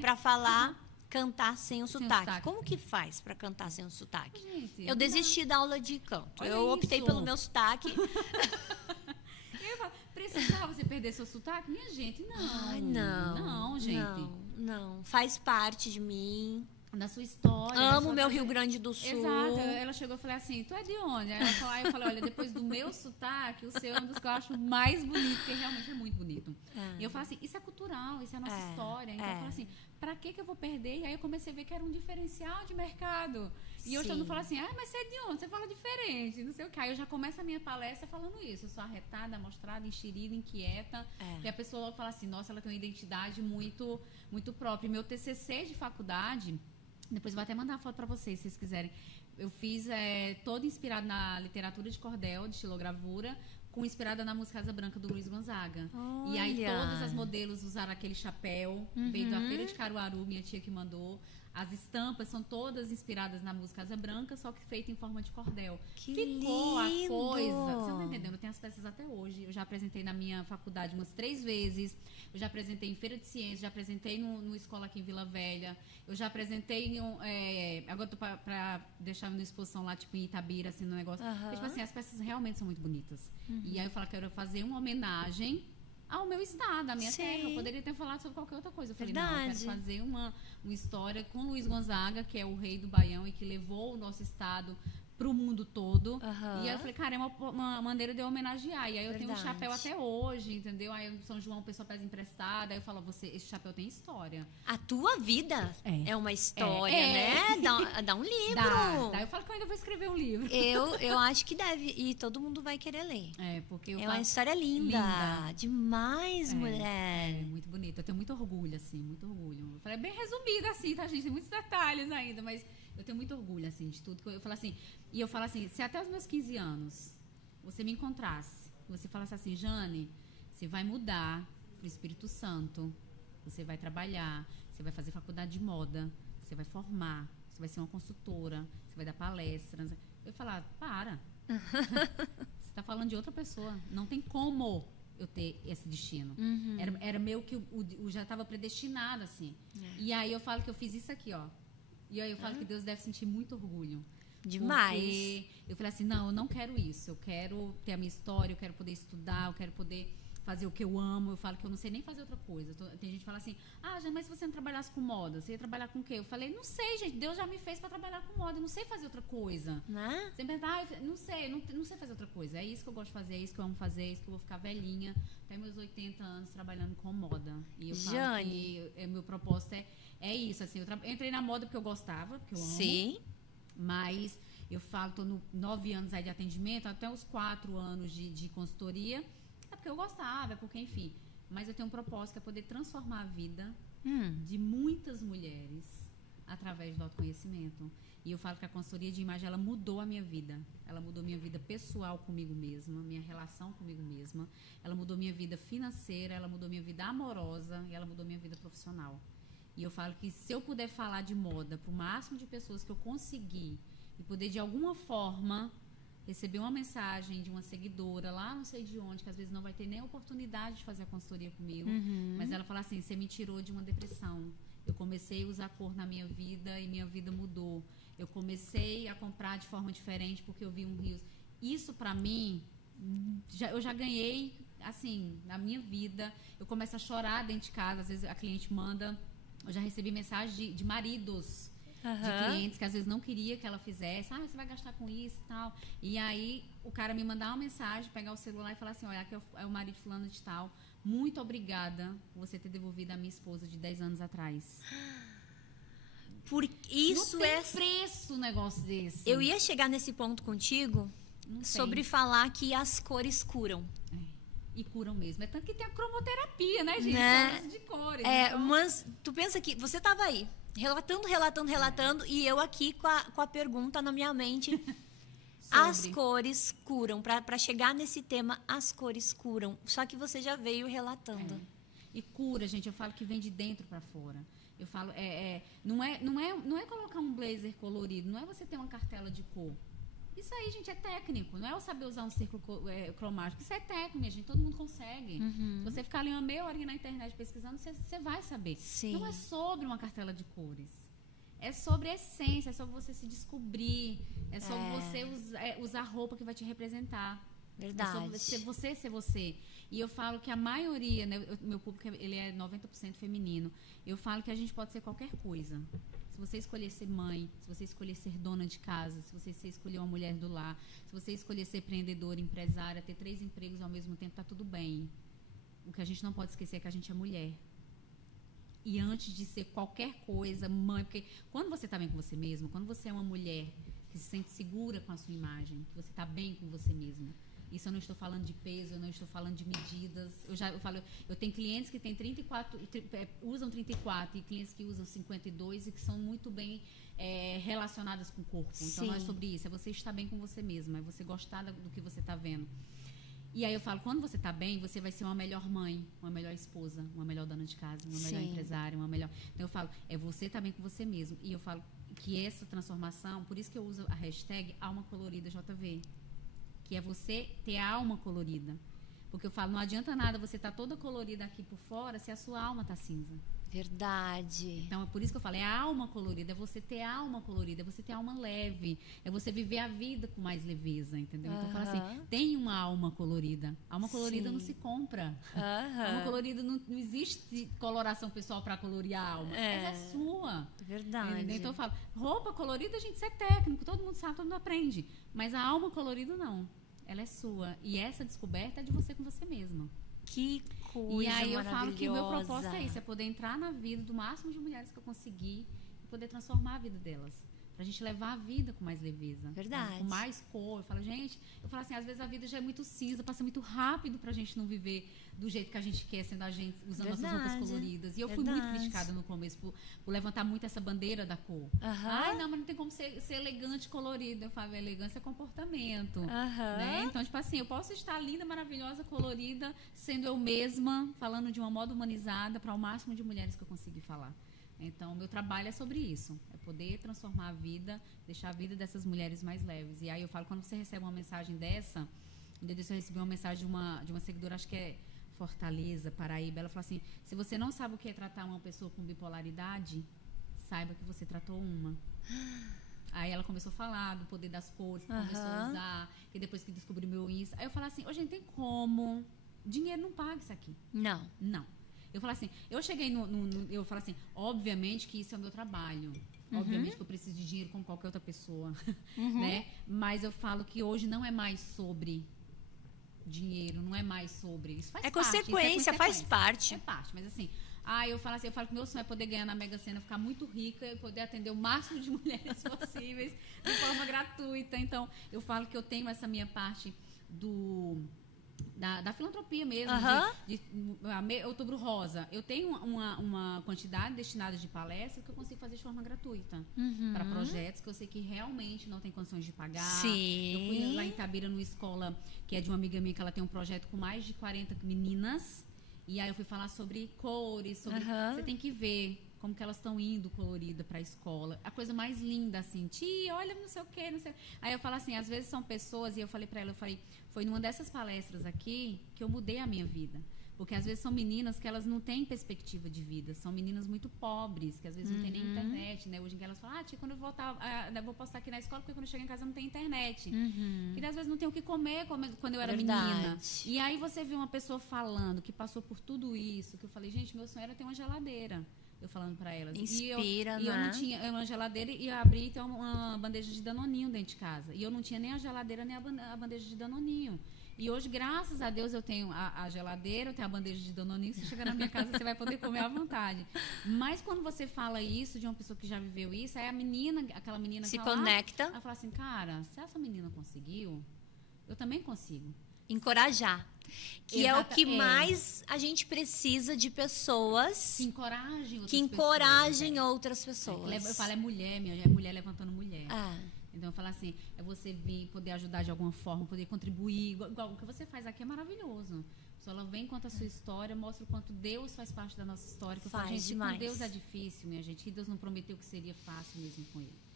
para falar, cantar sem o sotaque. Como que faz para cantar sem o sotaque? Gente, eu desisti da aula de canto. Olha eu optei isso. pelo meu sotaque. Eu falo, precisava você perder seu sotaque? Minha gente, não. Ai, não. Não, gente. Não. Faz parte de mim. Da sua história. Amo meu Rio Grande do Sul. Exato. Ela chegou e falei assim, tu é de onde? Aí eu falei, olha, depois do meu sotaque, o seu é um dos que eu acho mais bonito, porque realmente é muito bonito. E eu falo assim, isso é cultural, isso é a nossa história. Então eu falo assim, pra que eu vou perder? E aí eu comecei a ver que era um diferencial de mercado. E hoje todo mundo fala assim, mas você é de onde? Você fala diferente, não sei o que. Aí eu já começo a minha palestra falando isso. Eu sou arretada, amostrada, enxerida, inquieta. E a pessoa logo fala assim, nossa, ela tem uma identidade muito, muito própria. E meu TCC de faculdade... Depois eu vou até mandar a foto para vocês, se vocês quiserem. Eu fiz todo inspirado na literatura de cordel, de estilogravura, inspirada na música Asa Branca do Luiz Gonzaga. Olha. E aí todas as modelos usaram aquele chapéu, veio da Feira de Caruaru, minha tia que mandou. As estampas são todas inspiradas na música Asa Branca, só que feita em forma de cordel. Que Ficou lindo. a coisa. Você não tá entendendo? Eu tenho as peças até hoje. Eu já apresentei na minha faculdade umas 3 vezes. Eu já apresentei em Feira de Ciências, já apresentei no escola aqui em Vila Velha. Eu já apresentei em agora tô pra deixar uma exposição lá, tipo em Itabira, assim, no negócio. Porque, tipo assim, as peças realmente são muito bonitas. E aí eu falo que eu quero fazer uma homenagem ao meu estado, à minha terra. Eu poderia ter falado sobre qualquer outra coisa. Eu falei, não, eu quero fazer uma história com Luiz Gonzaga, que é o rei do Baião e que levou o nosso estado pro mundo todo. E aí eu falei, cara, é uma maneira de eu homenagear. E aí eu tenho um chapéu até hoje, entendeu? Aí em São João o pessoal pede emprestado. Aí eu falo, esse chapéu tem história. A tua vida é uma história, né? Dá um livro. Daí eu falo que eu ainda vou escrever um livro. Eu acho que deve. E todo mundo vai querer ler. Porque eu uma história linda. Demais, mulher. É muito bonito. Eu tenho muito orgulho, assim, muito orgulho. Eu falei, bem resumido, assim, tá, gente? Tem muitos detalhes ainda, mas eu tenho muito orgulho, assim, de tudo. Eu falo assim, e eu falo assim, se até os meus 15 anos você me encontrasse, você falasse assim, Jane, você vai mudar pro Espírito Santo, você vai trabalhar, você vai fazer faculdade de moda, você vai formar, você vai ser uma consultora, você vai dar palestras. Eu ia falar, para. Você tá falando de outra pessoa. Não tem como eu ter esse destino. Era meio que eu já estava predestinado, assim. E aí eu falo que eu fiz isso aqui, ó. E aí eu falo que Deus deve sentir muito orgulho. Demais. Porque eu falei assim, não, eu não quero isso. Eu quero ter a minha história, eu quero poder estudar, eu quero poder fazer o que eu amo. Eu falo que eu não sei nem fazer outra coisa. Tem gente que fala assim, já, mas se você não trabalhasse com moda, você ia trabalhar com o quê? Eu falei, não sei, gente, Deus já me fez para trabalhar com moda, eu não sei fazer outra coisa. Né? Você pensa, não sei fazer outra coisa. É isso que eu gosto de fazer, é isso que eu amo fazer, é isso que eu vou ficar velhinha, até meus 80 anos trabalhando com moda. E eu falo que meu propósito é isso, assim, eu entrei na moda porque eu gostava, porque eu amo. Sim. Mas eu falo, tô no 9 anos aí de atendimento, até os 4 anos de consultoria. É porque eu gostava, é porque, enfim. Mas eu tenho um propósito que é poder transformar a vida de muitas mulheres através do autoconhecimento. E eu falo que a consultoria de imagem, ela mudou a minha vida. Ela mudou minha vida pessoal comigo mesma, minha relação comigo mesma. Ela mudou minha vida financeira, ela mudou minha vida amorosa e ela mudou minha vida profissional. E eu falo que se eu puder falar de moda para o máximo de pessoas que eu conseguir e poder, de alguma forma, receber uma mensagem de uma seguidora lá não sei de onde, que às vezes não vai ter nem oportunidade de fazer a consultoria comigo, mas ela fala assim, você me tirou de uma depressão. Eu comecei a usar cor na minha vida e minha vida mudou. Eu comecei a comprar de forma diferente porque eu vi um Reels. Isso, pra mim, eu já ganhei, assim, na minha vida. Eu começo a chorar dentro de casa. Às vezes a cliente manda... Eu já recebi mensagem de maridos de clientes que às vezes não queria que ela fizesse. Você vai gastar com isso e tal. E aí, o cara me mandar uma mensagem, pegar o celular e falar assim, olha, aqui é o marido fulano de tal. Muito obrigada por você ter devolvido a minha esposa de 10 anos atrás. Porque isso não tem preço um negócio desse. Eu ia chegar nesse ponto contigo sobre falar que as cores curam. E curam mesmo. É tanto que tem a cromoterapia, né, gente? Né? De cores. Então... Mas tu pensa que você estava aí, relatando, e eu aqui com a pergunta na minha mente. As cores curam. Para chegar nesse tema, as cores curam. Só que você já veio relatando. E cura, gente, eu falo que vem de dentro para fora. Eu falo, não é colocar um blazer colorido, não é você ter uma cartela de cor. Isso aí, gente, é técnico. Não é eu saber usar um círculo cromático. Isso é técnico, gente. Todo mundo consegue. Se você ficar ali uma meia horinha na internet pesquisando, você vai saber. Sim. Não é sobre uma cartela de cores. É sobre a essência, é sobre você se descobrir. É sobre você usar roupa que vai te representar. Verdade. É sobre você ser você. E eu falo que a maioria, né, meu público ele é 90% feminino. Eu falo que a gente pode ser qualquer coisa. Se você escolher ser mãe, se você escolher ser dona de casa, se você escolher uma mulher do lar, se você escolher ser empreendedora, empresária, ter 3 empregos ao mesmo tempo, tá tudo bem. O que a gente não pode esquecer é que a gente é mulher. E antes de ser qualquer coisa, mãe, porque quando você tá bem com você mesma, quando você é uma mulher que se sente segura com a sua imagem, que você tá bem com você mesma, isso eu não estou falando de peso, eu não estou falando de medidas. Eu tenho clientes que têm 34, usam 34 e clientes que usam 52 e que são muito bem relacionadas com o corpo. Então, não é sobre isso. É você estar bem com você mesma. É você gostar do que você está vendo. E aí eu falo, quando você está bem, você vai ser uma melhor mãe, uma melhor esposa, uma melhor dona de casa, uma melhor empresária, uma melhor... Então, eu falo, é você estar bem com você mesmo. E eu falo que essa transformação, por isso que eu uso a hashtag Alma Colorida JV. Que é você ter a alma colorida. Porque eu falo, não adianta nada você estar toda colorida aqui por fora se a sua alma está cinza. Verdade. Então, é por isso que eu falo, é a alma colorida, é você ter a alma colorida, é você ter a alma leve, é você viver a vida com mais leveza, entendeu? Então, eu falo assim, tem uma alma colorida. A alma colorida não se compra. A alma colorida não existe coloração pessoal para colorir a alma. Ela é sua. Verdade. Entendeu? Então, eu falo, roupa colorida, gente, isso é técnico, todo mundo sabe, todo mundo aprende. Mas a alma colorida, não. Ela é sua. E essa descoberta é de você com você mesma. Que coisa. E aí eu falo que o meu propósito é isso, é poder entrar na vida do máximo de mulheres que eu conseguir e poder transformar a vida delas. Pra gente levar a vida com mais leveza. Verdade. Com mais cor. Eu falo assim, às vezes a vida já é muito cinza, passa muito rápido pra gente não viver do jeito que a gente quer, sendo a gente, usando nossas roupas coloridas. E eu fui muito criticada no começo por levantar muito essa bandeira da cor. Ai, não, mas não tem como ser elegante e colorida. Eu falo, elegância é comportamento. Né? Então, tipo assim, eu posso estar linda, maravilhosa, colorida, sendo eu mesma, falando de uma modo humanizada para o máximo de mulheres que eu conseguir falar. Então, o meu trabalho é sobre isso. É poder transformar a vida, deixar a vida dessas mulheres mais leves. E aí eu falo, quando você recebe uma mensagem dessa, um dia desse eu recebi uma mensagem de uma seguidora, acho que é Fortaleza, Paraíba. Ela falou assim, se você não sabe o que é tratar uma pessoa com bipolaridade, saiba que você tratou uma. Aí ela começou a falar do poder das cores, começou a usar, e depois que descobriu meu isso. Aí eu falei assim, gente, tem como? Dinheiro não paga isso aqui. Não. Eu falo assim, eu cheguei eu falo assim, obviamente que isso é o meu trabalho. Obviamente que eu preciso de dinheiro como qualquer outra pessoa. Né? Mas eu falo que hoje não é mais sobre dinheiro, não é mais sobre... Isso faz parte. Consequência, faz parte. É parte, mas assim... eu falo que meu sonho é poder ganhar na Mega Sena, ficar muito rica e poder atender o máximo de mulheres possíveis de forma gratuita. Então, eu falo que eu tenho essa minha parte da filantropia mesmo, de Outubro Rosa. Eu tenho uma quantidade destinada de palestras que eu consigo fazer de forma gratuita para projetos que eu sei que realmente não tem condições de pagar. Sim. Eu fui lá em Itabira, numa escola que é de uma amiga minha, que ela tem um projeto com mais de 40 meninas. E aí eu fui falar sobre cores, sobre... Você tem que ver como que elas estão indo colorida para a escola. A coisa mais linda, assim, tia, olha, não sei o quê, não sei. Aí eu falo assim, às vezes são pessoas, e eu falei para ela, foi numa dessas palestras aqui que eu mudei a minha vida. Porque às vezes são meninas que elas não têm perspectiva de vida, são meninas muito pobres, que às vezes não tem nem internet, né? Hoje em dia elas falam, tia, quando eu voltar, eu vou postar aqui na escola, porque quando eu chego em casa não tem internet. E às vezes não tem o que comer quando eu era menina. E aí você vê uma pessoa falando que passou por tudo isso, que eu falei, gente, meu sonho era ter uma geladeira. Eu falando pra elas. Inspira, e eu não tinha uma geladeira e eu abri então uma bandeja de Danoninho dentro de casa. E eu não tinha nem a geladeira nem a bandeja de Danoninho. E hoje, graças a Deus, eu tenho a geladeira, eu tenho a bandeja de Danoninho. Se chegar na minha casa, você vai poder comer à vontade. Mas quando você fala isso de uma pessoa que já viveu isso, aí aquela menina se fala, conecta. Ela fala assim, cara, se essa menina conseguiu, eu também consigo. Encorajar. Que é o que mais a gente precisa de pessoas que encorajem outras pessoas. Eu falo, é mulher levantando mulher. Então eu falo assim, é você vir, poder ajudar de alguma forma, poder contribuir. Igual o que você faz aqui é maravilhoso. A pessoa, ela vem, conta a sua história, mostra o quanto Deus faz parte da nossa história. Que eu falo, gente, com Deus é difícil, minha gente. E Deus não prometeu que seria fácil mesmo com ele.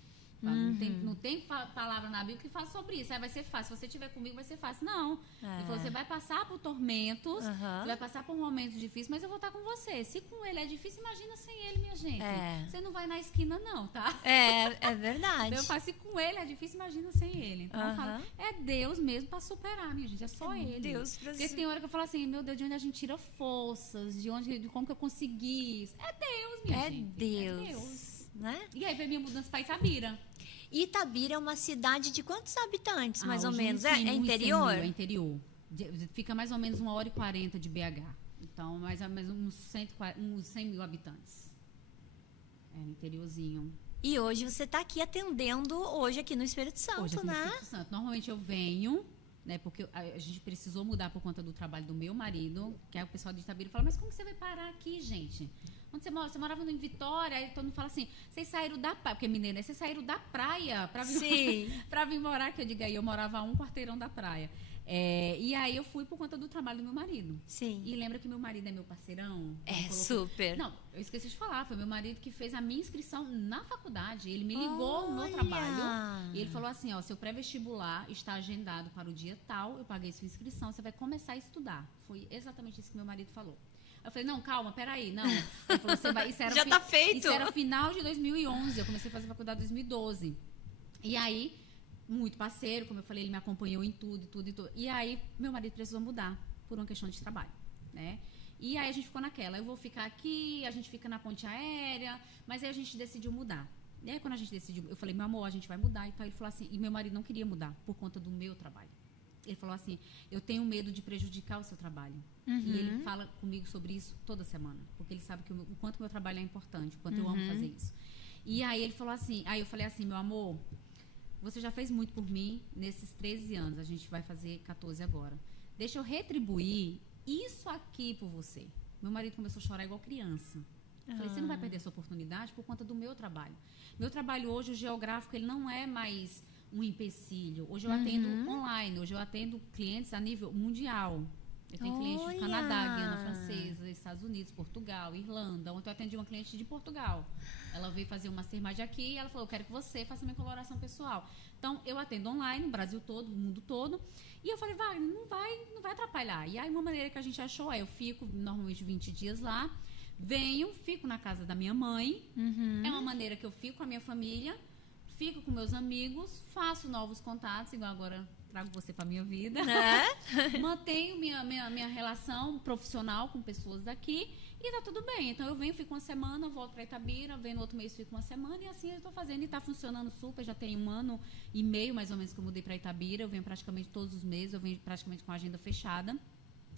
Não tem palavra na Bíblia que fala sobre isso. Aí vai ser fácil. Se você estiver comigo, vai ser fácil. Não. Ele falou, você vai passar por tormentos, você vai passar por momentos difíceis, mas eu vou estar com você. Se com ele é difícil, imagina sem ele, minha gente. Você não vai na esquina, não, tá? É verdade. Então, eu falo, se com ele é difícil, imagina sem ele. Então, eu falo, é Deus mesmo para superar, minha gente. É só ele. Deus Porque tem hora que eu falo assim, meu Deus, de onde a gente tira forças? De como que eu consegui isso? É Deus, minha gente. É Deus. Né? E aí veio minha mudança para Itabira. Itabira é uma cidade de quantos habitantes, mais ou menos? É interior? É interior. Fica mais ou menos 1h40 de BH. Então, mais ou menos uns 100 mil habitantes. É, interiorzinho. E hoje você está aqui atendendo, hoje aqui no Espírito Santo, hoje aqui né? No Espírito Santo. Normalmente eu venho, né? Porque a gente precisou mudar por conta do trabalho do meu marido, que é o pessoal de Itabira, fala, mas como que você vai parar aqui, gente? Onde você mora? Você morava em Vitória, aí todo mundo fala assim, vocês saíram da praia, porque mineiro, né? Vocês saíram da praia pra vir morar, que eu digo aí, eu morava a 1 quarteirão da praia. E aí eu fui por conta do trabalho do meu marido. Sim. E lembra que meu marido é meu parceirão? Super. Não, eu esqueci de falar, foi meu marido que fez a minha inscrição na faculdade. Ele me ligou no trabalho e ele falou assim, ó, seu pré-vestibular está agendado para o dia tal, eu paguei sua inscrição, você vai começar a estudar. Foi exatamente isso que meu marido falou. Eu falei, não, calma, peraí, não. Ele falou, você vai... Isso era já tá feito. Isso era final de 2011, eu comecei a fazer faculdade em 2012. E aí, muito parceiro, como eu falei, ele me acompanhou em tudo. E aí, meu marido precisou mudar por uma questão de trabalho, né? E aí a gente ficou naquela, eu vou ficar aqui, a gente fica na ponte aérea, mas aí a gente decidiu mudar. E aí quando a gente decidiu, eu falei, meu amor, a gente vai mudar. Então ele falou assim, e meu marido não queria mudar por conta do meu trabalho. Ele falou assim, eu tenho medo de prejudicar o seu trabalho. E ele fala comigo sobre isso toda semana, porque ele sabe que o quanto meu trabalho é importante, o quanto eu amo fazer isso. E aí ele falou assim, aí eu falei assim, meu amor, você já fez muito por mim nesses 13 anos, a gente vai fazer 14 agora. Deixa eu retribuir isso aqui por você. Meu marido começou a chorar igual criança. Eu falei, você não vai perder essa oportunidade por conta do meu trabalho. Meu trabalho hoje, o geográfico, ele não é mais um empecilho. Hoje eu atendo online, hoje eu atendo clientes a nível mundial. Eu tenho clientes do Canadá, Guiana Francesa, Estados Unidos, Portugal, Irlanda. Ontem eu atendi uma cliente de Portugal. Ela veio fazer uma mastermind aqui e ela falou, eu quero que você faça minha coloração pessoal. Então, eu atendo online, no Brasil todo, no mundo todo. E eu falei, não vai atrapalhar. E aí, uma maneira que a gente achou eu fico normalmente 20 dias lá, venho, fico na casa da minha mãe. É uma maneira que eu fico com a minha família, fico com meus amigos, faço novos contatos, igual agora trago você para minha vida. Mantenho minha relação profissional com pessoas daqui e tá tudo bem. Então eu venho, fico uma semana, volto para Itabira, venho no outro mês, fico uma semana e assim eu tô fazendo e tá funcionando super. Já tem 1 ano e meio mais ou menos que eu mudei para Itabira. Eu venho praticamente todos os meses, eu venho praticamente com a agenda fechada.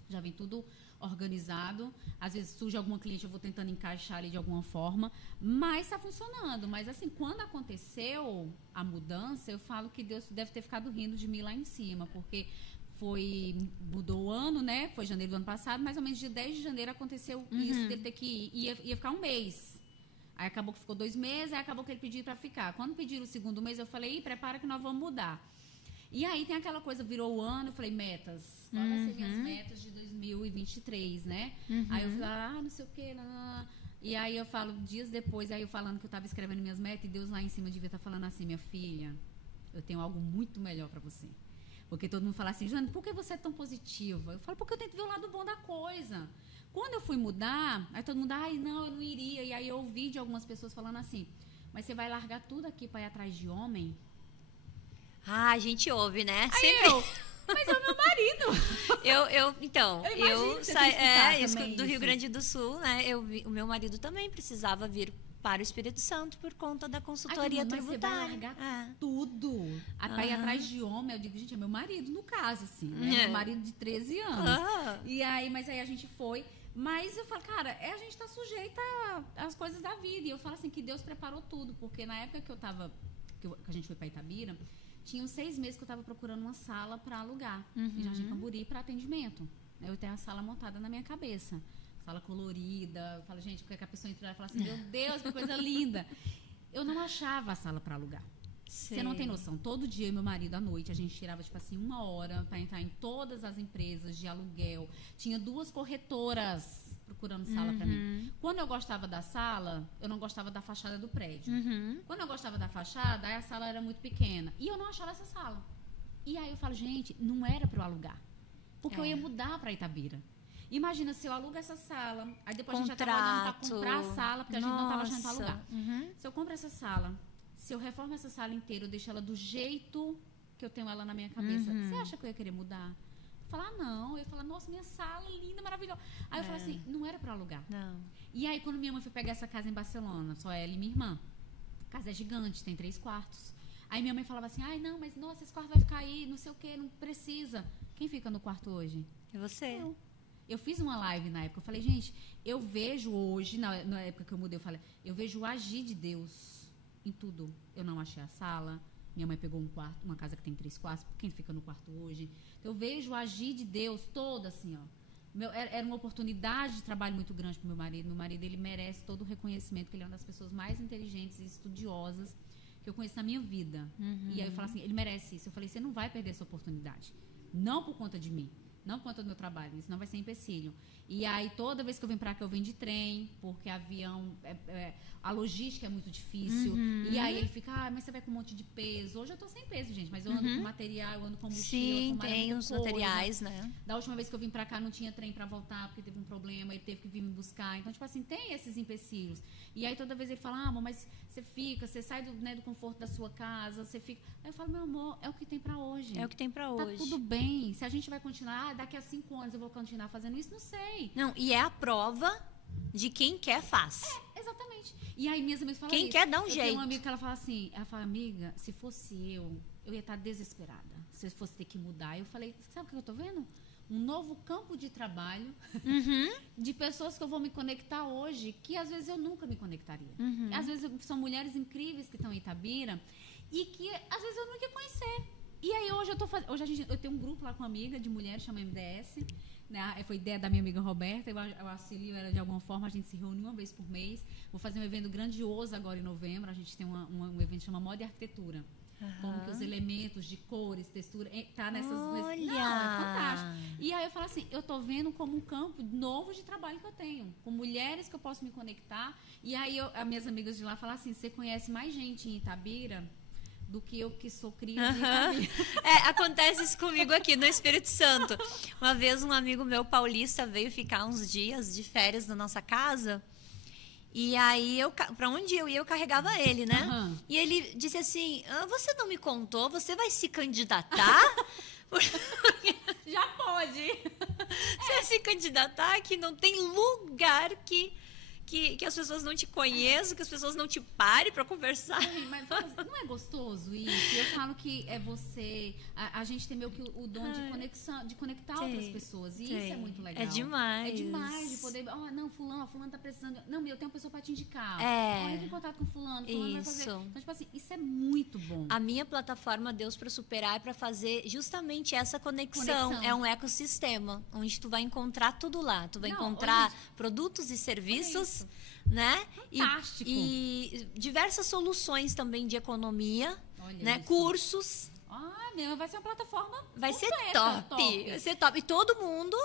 Já vem tudo organizado. Às vezes surge alguma cliente, eu vou tentando encaixar ali de alguma forma, mas está funcionando. Mas assim, quando aconteceu a mudança, eu falo que Deus deve ter ficado rindo de mim lá em cima, porque mudou o ano, né? Foi janeiro do ano passado, mais ou menos dia 10 de janeiro aconteceu isso, dele ter que ir, ia ficar 1 mês. Aí acabou que ficou 2 meses, aí acabou que ele pediu para ficar. Quando pediram o 2º mês, eu falei, prepara que nós vamos mudar. E aí tem aquela coisa, virou o ano, eu falei, metas. Qual vai ser minhas metas de 2023, né? Aí eu falei, não sei o quê, E aí eu falo, dias depois, aí eu falando que eu estava escrevendo minhas metas, e Deus lá em cima devia estar falando assim, minha filha, eu tenho algo muito melhor para você. Porque todo mundo fala assim, Jane, por que você é tão positiva? Eu falo, porque eu tento ver o lado bom da coisa. Quando eu fui mudar, aí todo mundo, ai, não, eu não iria. E aí eu ouvi de algumas pessoas falando assim, mas você vai largar tudo aqui para ir atrás de homem? Ah, a gente ouve, né? Aí Sempre. Mas é o meu marido. Então, Eu imagino que você saí tem escutado do também Rio isso. Grande do Sul, né? O meu marido também precisava vir para o Espírito Santo por conta da consultoria Aí todo mundo, mas você vai tributária. largar tudo. Para ir atrás de homem, eu digo, gente, é meu marido, no caso, assim, né? Meu marido de 13 anos. E aí, mas aí a gente foi. Mas eu falo, cara, a gente tá sujeita às coisas da vida. E eu falo assim, que Deus preparou tudo. Porque na época que eu tava, que a gente foi para Itabira, tinha uns 6 meses que eu tava procurando uma sala para alugar. Em Jardim Camburi, para atendimento. Eu tenho a sala montada na minha cabeça. Sala colorida. Eu falo, gente, porque a pessoa entra lá e fala assim, meu Deus, que coisa linda. Eu não achava a sala para alugar. Você não tem noção. Todo dia, eu e meu marido, à noite, a gente tirava, tipo assim, 1 hora para entrar em todas as empresas de aluguel. Tinha 2 corretoras procurando sala para mim. Quando eu gostava da sala, eu não gostava da fachada do prédio. Quando eu gostava da fachada, aí a sala era muito pequena. E eu não achava essa sala. E aí eu falo, gente, não era para eu alugar. Porque eu ia mudar para Itabira. Imagina se eu alugo essa sala, aí depois a gente já estava olhando para comprar a sala, porque a gente não estava achando para alugar. Se eu compro essa sala, se eu reformo essa sala inteira, eu deixo ela do jeito que eu tenho ela na minha cabeça, você acha que eu ia querer mudar? Eu falar, não. Eu ia falar, nossa, minha sala linda, maravilhosa. Aí eu falo assim, não era para alugar. Não. E aí, quando minha mãe foi pegar essa casa em Barcelona, só ela e minha irmã, a casa é gigante, tem 3 quartos. Aí minha mãe falava assim, ai, não, mas nossa, esse quarto vai ficar aí, não sei o quê, não precisa. Quem fica no quarto hoje? É você. Eu fiz uma live na época, eu falei, gente, eu vejo hoje, na época que eu mudei, eu falei, eu vejo o agir de Deus em tudo. Eu não achei a sala, minha mãe pegou um quarto, uma casa que tem 3 quartos, quem fica no quarto hoje? Então, eu vejo o agir de Deus todo assim, ó. Era uma oportunidade de trabalho muito grande para o meu marido. Meu marido, ele merece todo o reconhecimento, que ele é uma das pessoas mais inteligentes e estudiosas que eu conheço na minha vida. E aí eu falo assim, ele merece isso. Eu falei, você não vai perder essa oportunidade. Não por conta de mim. Não por conta do meu trabalho, isso não vai ser empecilho. E aí, toda vez que eu venho pra cá, eu venho de trem, porque avião, a logística é muito difícil. E aí ele fica, mas você vai com um monte de peso. Hoje eu tô sem peso, gente, mas eu ando com material, eu ando com mochila. Sim, tem uns materiais, né? Da última vez que eu vim pra cá, não tinha trem pra voltar, porque teve um problema, ele teve que vir me buscar. Então, tipo assim, tem esses empecilhos. E aí, toda vez ele fala, amor, mas você sai do conforto da sua casa, você fica... Aí eu falo, meu amor, é o que tem pra hoje. É o que tem pra hoje. Tá tudo bem. Se a gente vai continuar, daqui a 5 anos eu vou continuar fazendo isso, não sei. Não, e é a prova de quem quer faz. Exatamente. E aí minhas amigas falam Quem isso. quer dá um eu jeito. tenho uma amiga que ela fala assim, amiga, se fosse eu ia estar desesperada. Se eu fosse ter que mudar. Eu falei, sabe o que eu tô vendo? Um novo campo de trabalho de pessoas que eu vou me conectar hoje, que às vezes eu nunca me conectaria. Às vezes são mulheres incríveis que estão em Itabira e que às vezes eu nunca ia conhecer. E aí hoje eu tenho um grupo lá com uma amiga de mulheres, chama MDS, né? Foi ideia da minha amiga Roberta, eu auxilio ela de alguma forma, a gente se reúne 1 vez por mês. Vou fazer um evento grandioso agora em novembro, a gente tem um evento que chama Moda e Arquitetura. Como que os elementos de cores, textura, tá nessas... Olha! Não, é fantástico. E aí eu falo assim, eu tô vendo como um campo novo de trabalho que eu tenho, com mulheres que eu posso me conectar. E aí as minhas amigas de lá falam assim, você conhece mais gente em Itabira do que eu que sou cria de Itabira. Acontece isso comigo aqui no Espírito Santo. Uma vez um amigo meu paulista veio ficar uns dias de férias na nossa casa. E aí, pra onde eu ia, eu carregava ele, né? E ele disse assim, você não me contou, você vai se candidatar? Já pode! Você vai se candidatar que não tem lugar que as pessoas não te conheçam, que as pessoas não te parem para conversar. Sim, mas não é gostoso isso? Eu falo que é você... A gente tem meio que o dom de conexão, de conectar outras pessoas. E isso é muito legal. É demais. É demais de poder... não, fulano tá precisando... Não, eu tenho uma pessoa para te indicar. Entra em contato com fulano vai fazer... Então, tipo assim, isso é muito bom. A minha plataforma Deus para Superar é para fazer justamente essa conexão. É um ecossistema, onde tu vai encontrar tudo lá. Tu vai encontrar produtos e serviços, né? Fantástico. E diversas soluções também de economia, né? Isso. Cursos. Vai ser uma plataforma Vai ser completa, top. Vai ser top. E todo mundo,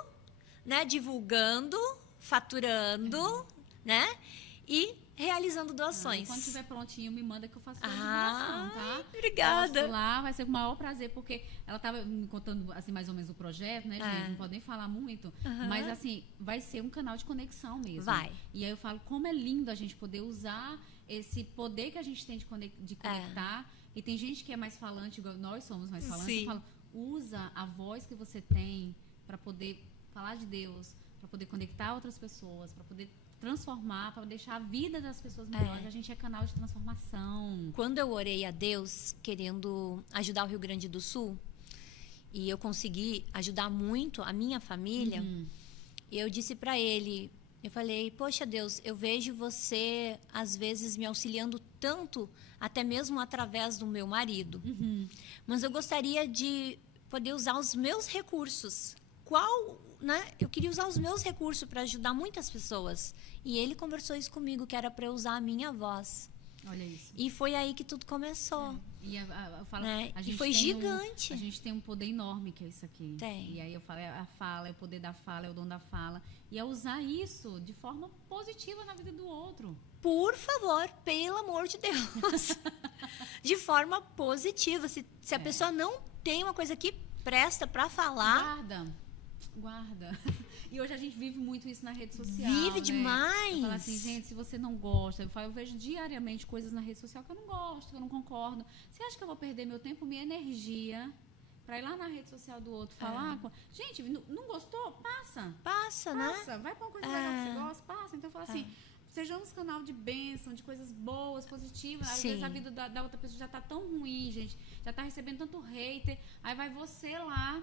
né, divulgando, faturando, né? e realizando E doações. quando estiver prontinho, me manda que eu faço a divulgação, tá? Obrigada. Posto lá, vai ser com o maior prazer, porque ela estava me contando, assim, mais ou menos o projeto, né, gente? Não pode nem falar muito. Mas, assim, vai ser um canal de conexão mesmo. Vai. E aí eu falo, como é lindo a gente poder usar esse poder que a gente tem de conectar. E tem gente que é mais falante, igual nós somos mais falantes. Sim. Eu falo, usa a voz que você tem para poder falar de Deus, para poder conectar outras pessoas, para poder transformar, para deixar a vida das pessoas melhor. A gente é canal de transformação. Quando eu orei a Deus querendo ajudar o Rio Grande do Sul, e eu consegui ajudar muito a minha família, eu disse para ele, eu falei, poxa Deus, eu vejo você às vezes me auxiliando tanto, até mesmo através do meu marido, mas eu gostaria de poder usar os meus recursos. Eu queria usar os meus recursos para ajudar muitas pessoas. E ele conversou isso comigo, que era para eu usar a minha voz. Olha isso. E foi aí que tudo começou. E eu falo, Né? a gente E foi tem gigante. a gente tem um poder enorme que é isso aqui. Tem. E aí eu falo, é a fala, é o poder da fala, é o dom da fala. E é usar isso de forma positiva na vida do outro. Por favor, pelo amor de Deus. De forma positiva. Se a pessoa não tem uma coisa que presta para falar... Guarda. E hoje a gente vive muito isso na rede social. Vive né? demais. Eu falo assim, gente, se você não gosta, eu vejo diariamente coisas na rede social que eu não gosto, que eu não concordo. Você acha que eu vou perder meu tempo, minha energia para ir lá na rede social do outro falar? Gente, não gostou? Passa, né? vai com uma coisa legal que você gosta, passa. Então eu falo assim, sejamos canal de bênção, de coisas boas, positivas. Às vezes a vida da outra pessoa já tá tão ruim, gente, já tá recebendo tanto hater, aí vai você lá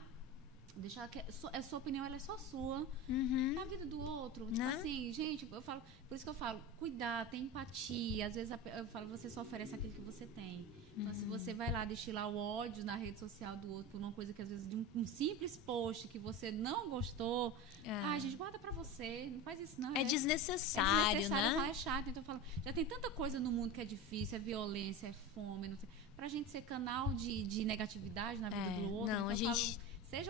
deixar que a sua opinião ela é só sua, na vida do outro, tipo assim, gente, eu falo, por isso que eu falo, cuidar, ter empatia, às vezes eu falo, você só oferece aquilo que você tem. Então, se você vai lá destilar o ódio na rede social do outro por uma coisa que às vezes de um simples post que você não gostou, gente, guarda pra você, não faz isso não. É desnecessário, né? Eu falo, é chato, então eu falo, já tem tanta coisa no mundo que é difícil, é violência, é fome, não sei, pra gente ser canal de negatividade na vida do outro, não, então a gente...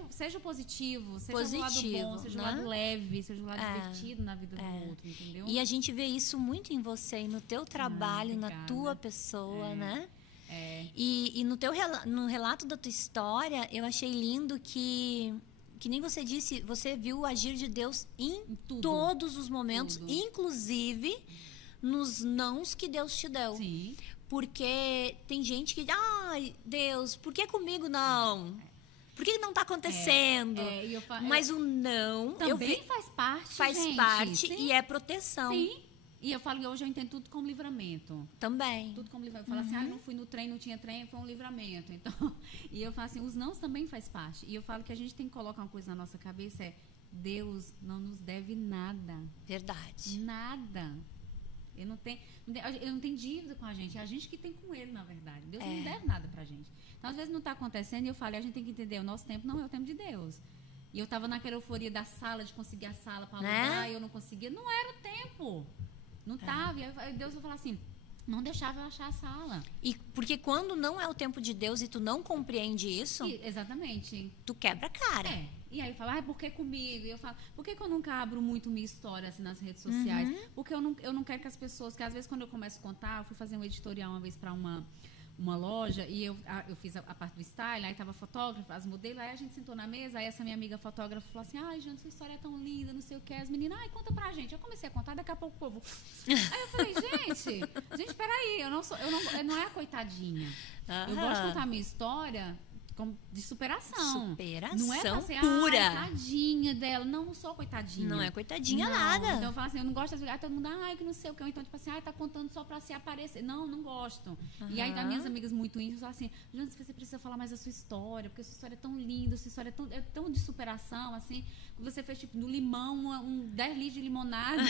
Seja positivo, seja o lado bom, seja o lado leve, seja o lado divertido na vida do outro, entendeu? E a gente vê isso muito em você e no teu trabalho, na tua pessoa, né? E no relato da tua história, eu achei lindo que nem você disse, você viu o agir de Deus em todos os momentos, inclusive nos nãos que Deus te deu. Sim. Porque tem gente que, Deus, por que comigo não? Por que não está acontecendo? Mas o não... Também faz parte, Faz gente. parte e é proteção. Sim. E eu falo que hoje eu entendo tudo como livramento. Também. Tudo como livramento. Eu falo assim, não fui no trem, não tinha trem, foi um livramento. Então, e eu falo assim, os nãos também faz parte. E eu falo que a gente tem que colocar uma coisa na nossa cabeça, Deus não nos deve nada. Verdade. Nada. Ele não tem dívida com a gente. É a gente que tem com ele, na verdade. Deus não deve nada pra gente. Então, às vezes não está acontecendo e eu falei, a gente tem que entender, o nosso tempo não é o tempo de Deus. E eu estava naquela euforia da sala, de conseguir a sala para alugar, e eu não conseguia. Não era o tempo. Não estava. E aí Deus vai falar assim, não deixava eu achar a sala. E porque quando não é o tempo de Deus e tu não compreende isso, exatamente. Tu quebra a cara. E aí fala, por que comigo? E eu falo, por que eu nunca abro muito minha história assim, nas redes sociais? Porque eu não quero que as pessoas, que às vezes quando eu começo a contar, eu fui fazer um editorial uma vez para uma loja e eu fiz a parte do style, aí tava fotógrafa, as modelos, aí a gente sentou na mesa, aí essa minha amiga fotógrafa falou assim, Jane, sua história é tão linda, não sei o que, as meninas, conta pra gente. Eu comecei a contar, daqui a pouco o povo... Aí eu falei, gente, peraí, não é a coitadinha. Eu gosto de contar a minha história de superação. Não é pra ser, pura. Coitadinha dela. Não sou coitadinha. Não é coitadinha nada. Então eu falo assim, eu não gosto de todo mundo, que não sei o que. Então, tipo assim, tá contando só pra se aparecer. Não gosto. E aí, das minhas amigas muito íntimas, falam assim, Jane, você precisa falar mais da sua história, porque a sua história é tão linda, sua história é tão de superação, assim, que você fez, tipo, do limão, 10 litros de limonada.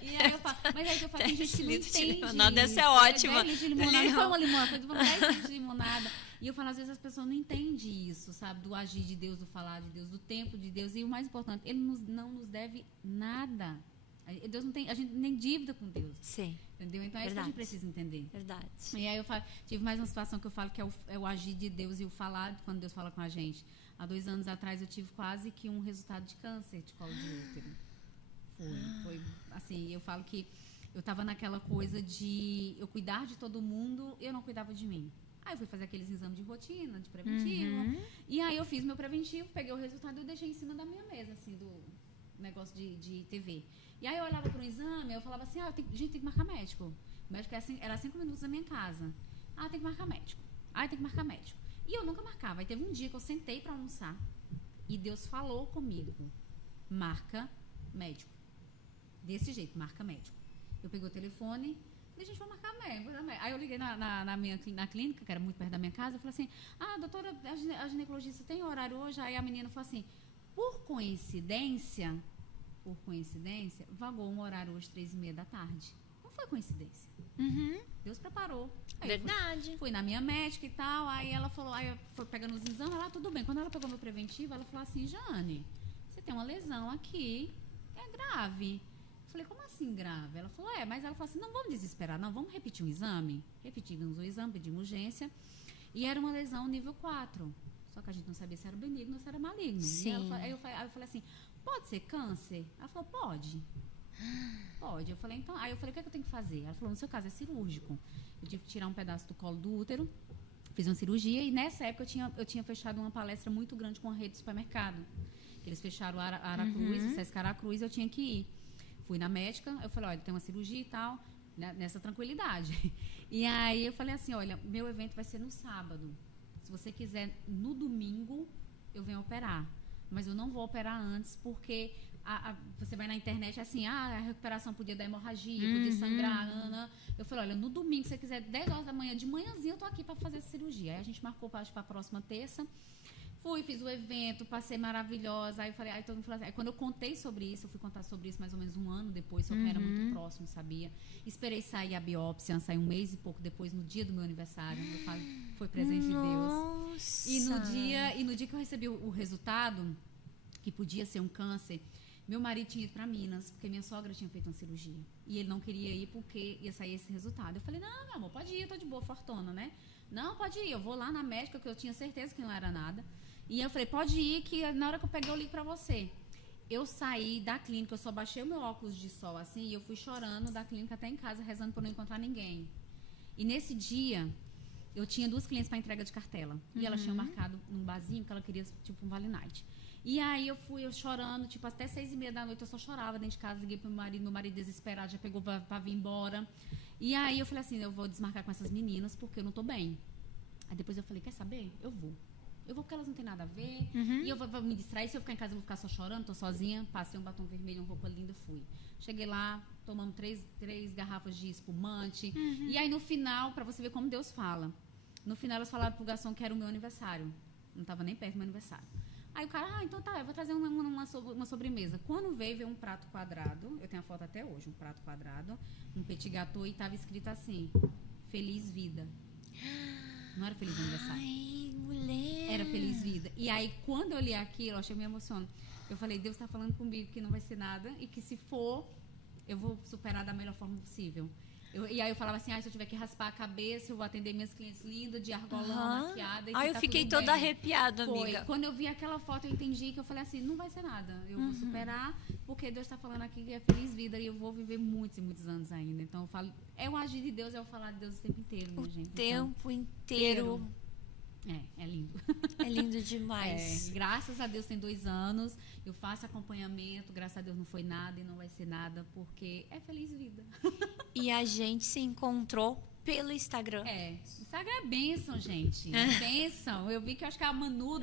E aí eu falo, mas aí eu falo, tem gente que não entende. Limonada, essa é ótima. 10 litros de limonada, não foi uma limonada, foi 10 litros de limonada. E eu falo, às vezes as pessoas não entendem isso, sabe? Do agir de Deus, do falar de Deus, do tempo de Deus. E o mais importante, Ele não nos deve nada. Deus não tem, a gente nem dívida com Deus. Sim. Entendeu? Então é isso que a gente precisa entender. Verdade. E aí eu falo, tive mais uma situação que eu falo que é o agir de Deus e o falar quando Deus fala com a gente. Há 2 anos atrás eu tive quase que um resultado de câncer de colo de útero. Foi assim, eu falo que eu tava naquela coisa de eu cuidar de todo mundo, eu não cuidava de mim. Aí eu fui fazer aqueles exames de rotina, de preventivo. E aí eu fiz meu preventivo, peguei o resultado e deixei em cima da minha mesa, assim, do negócio de TV. E aí eu olhava para o exame, eu falava assim, gente, tem que marcar médico. O médico era 5 minutos da minha casa. Tem que marcar médico. Tem que marcar médico. E eu nunca marcava. Aí teve um dia que eu sentei para almoçar e Deus falou comigo, marca médico. Desse jeito, marca médico. Eu peguei o telefone, e a gente vai marcar médico. Aí eu liguei na clínica, que era muito perto da minha casa, eu falei assim, doutora, a ginecologista tem horário hoje? Aí a menina falou assim, por coincidência, vagou um horário hoje, 3h30 da tarde. Não foi coincidência. Deus preparou. Aí Verdade. Fui na minha médica e tal, aí ela falou, aí eu fui pegando os exames, tudo bem. Quando ela pegou meu preventivo, ela falou assim, Jane, você tem uma lesão aqui, é grave. Eu falei, como assim grave? Ela falou, mas ela falou assim, não vamos desesperar, não, vamos repetir um exame. Repetimos o exame, pedimos urgência, e era uma lesão nível 4. Só que a gente não sabia se era benigno ou se era maligno. Sim. Aí eu falei assim, pode ser câncer? Ela falou, pode. Pode. Eu falei, então, aí eu falei, o que é que eu tenho que fazer? Ela falou, no seu caso é cirúrgico. Eu tive que tirar um pedaço do colo do útero, fiz uma cirurgia e nessa época eu tinha fechado uma palestra muito grande com a rede de supermercado. Eles fecharam a Aracruz, o Sesc Aracruz, eu tinha que ir. Fui na médica, eu falei, olha, tem uma cirurgia e tal, nessa tranquilidade. E aí eu falei assim, olha, meu evento vai ser no sábado. Se você quiser, no domingo, eu venho operar. Mas eu não vou operar antes, porque você vai na internet assim, a recuperação podia dar hemorragia, podia sangrar, Eu falei, olha, no domingo, se você quiser, 10 horas da manhã, de manhãzinha, eu tô aqui para fazer essa cirurgia. Aí a gente marcou para a próxima terça. Fui, fiz o evento, passei maravilhosa. Aí eu falei, todo mundo falou assim. Aí quando eu contei sobre isso, eu fui contar sobre isso mais ou menos um ano depois, só que era muito próximo, sabia? Esperei sair a biópsia, saiu um mês e pouco depois, no dia do meu aniversário. Eu falei, foi presente de Deus. E no dia que eu recebi o resultado, que podia ser um câncer, meu marido tinha ido para Minas, porque minha sogra tinha feito uma cirurgia. E ele não queria ir porque ia sair esse resultado. Eu falei, não, meu amor, pode ir, eu tô de boa, fortuna, né? Não, pode ir, eu vou lá na médica, que eu tinha certeza que não era nada. E eu falei, pode ir, que na hora que eu peguei eu ligo pra você. Eu saí da clínica, eu só baixei o meu óculos de sol assim, e eu fui chorando da clínica até em casa, rezando por não encontrar ninguém. E nesse dia, eu tinha 2 clientes para entrega de cartela. E elas tinham marcado num barzinho que ela queria, tipo, um Vale Night. E aí eu chorando, tipo, até 6h30 da noite eu só chorava dentro de casa, liguei pro meu marido desesperado, já pegou pra vir embora. E aí eu falei assim, eu vou desmarcar com essas meninas porque eu não tô bem. Aí depois eu falei, quer saber? Eu vou porque elas não têm nada a ver. E eu vou me distrair, se eu ficar em casa eu vou ficar só chorando, tô sozinha. Passei um batom vermelho, uma roupa linda, fui. Cheguei lá, tomamos 3 garrafas de espumante. E aí no final, pra você ver como Deus fala, no final elas falaram pro garçom que era o meu aniversário. Não tava nem perto do meu aniversário. Aí o cara, então tá, eu vou trazer uma sobremesa. Quando veio um prato quadrado, eu tenho a foto até hoje, um prato quadrado, um petit gâteau, e tava escrito assim, Feliz Vida. Não era Feliz Aniversário. Ai, mulher. Era Feliz Vida. E aí, quando eu li aquilo, eu achei me emocionando. Eu falei, Deus tá falando comigo que não vai ser nada e que se for, eu vou superar da melhor forma possível. E aí eu falava assim, se eu tiver que raspar a cabeça, eu vou atender minhas clientes lindas, de argolão, maquiada. E eu fiquei toda arrepiada, amiga. Quando eu vi aquela foto, eu entendi que eu falei assim, não vai ser nada. Eu vou superar, porque Deus está falando aqui que é feliz vida e eu vou viver muitos e muitos anos ainda. Então eu falo, é o agir de Deus, é o falar de Deus o tempo inteiro, minha gente. O tempo inteiro. É lindo. É lindo demais. Graças a Deus tem 2 anos, eu faço acompanhamento, graças a Deus não foi nada e não vai ser nada, porque é feliz vida. E a gente se encontrou pelo Instagram. Instagram é bênção, gente. Bênção. Eu vi que eu acho que a Manu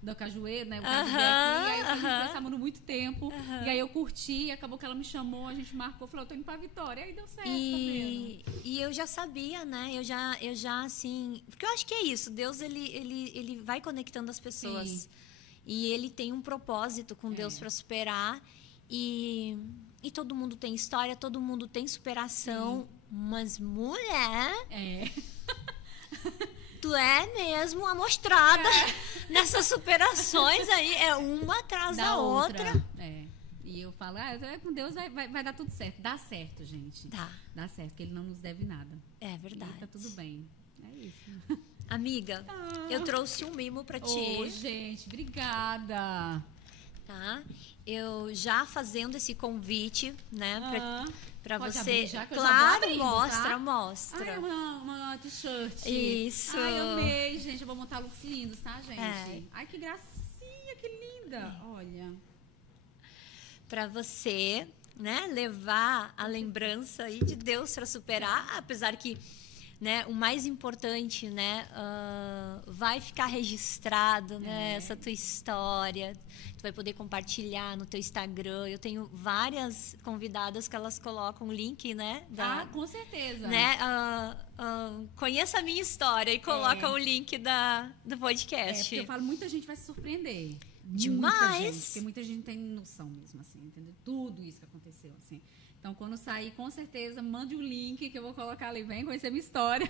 do Cajueiro, né? O Cajueiro aqui. Aí eu falei com essa Manu muito tempo. E aí eu curti, acabou que ela me chamou, a gente marcou, falou, eu tô indo pra Vitória. Aí deu certo, tá vendo? E eu já sabia, né? Eu já assim... Porque eu acho que é isso. Deus, ele vai conectando as pessoas. Sim. E ele tem um propósito com Deus pra superar. E todo mundo tem história, todo mundo tem superação. Sim. Mas, mulher... Tu é mesmo amostrada nessas superações aí. É uma atrás da outra. E eu falo, com Deus vai dar tudo certo. Dá certo, gente. Dá certo, porque Ele não nos deve nada. É verdade. E tá tudo bem. É isso. Amiga, eu trouxe um mimo pra ti. Gente, obrigada. Tá? Eu já fazendo esse convite, né, Pra Pode você. abrir já, que eu já Claro, vou abrindo, mostra, tá? mostra. Ai, uma t-shirt. Isso. Ai, amei, gente. Eu vou montar looks lindos, tá, gente? É. Ai, que gracinha, que linda. Olha. Pra você, né, levar a lembrança aí de Deus para superar, apesar que, né, o mais importante, né, vai ficar registrado, né, essa tua história. Tu vai poder compartilhar no teu Instagram. Eu tenho várias convidadas que elas colocam o link, né, Com certeza. né, conheça a minha história e coloca o link do podcast. Porque eu falo, muita gente vai se surpreender. Demais. Muita gente, porque muita gente não tem noção mesmo, assim, entendeu? Tudo isso que aconteceu, assim. Então, quando sair, com certeza, mande o link que eu vou colocar ali, vem conhecer minha história.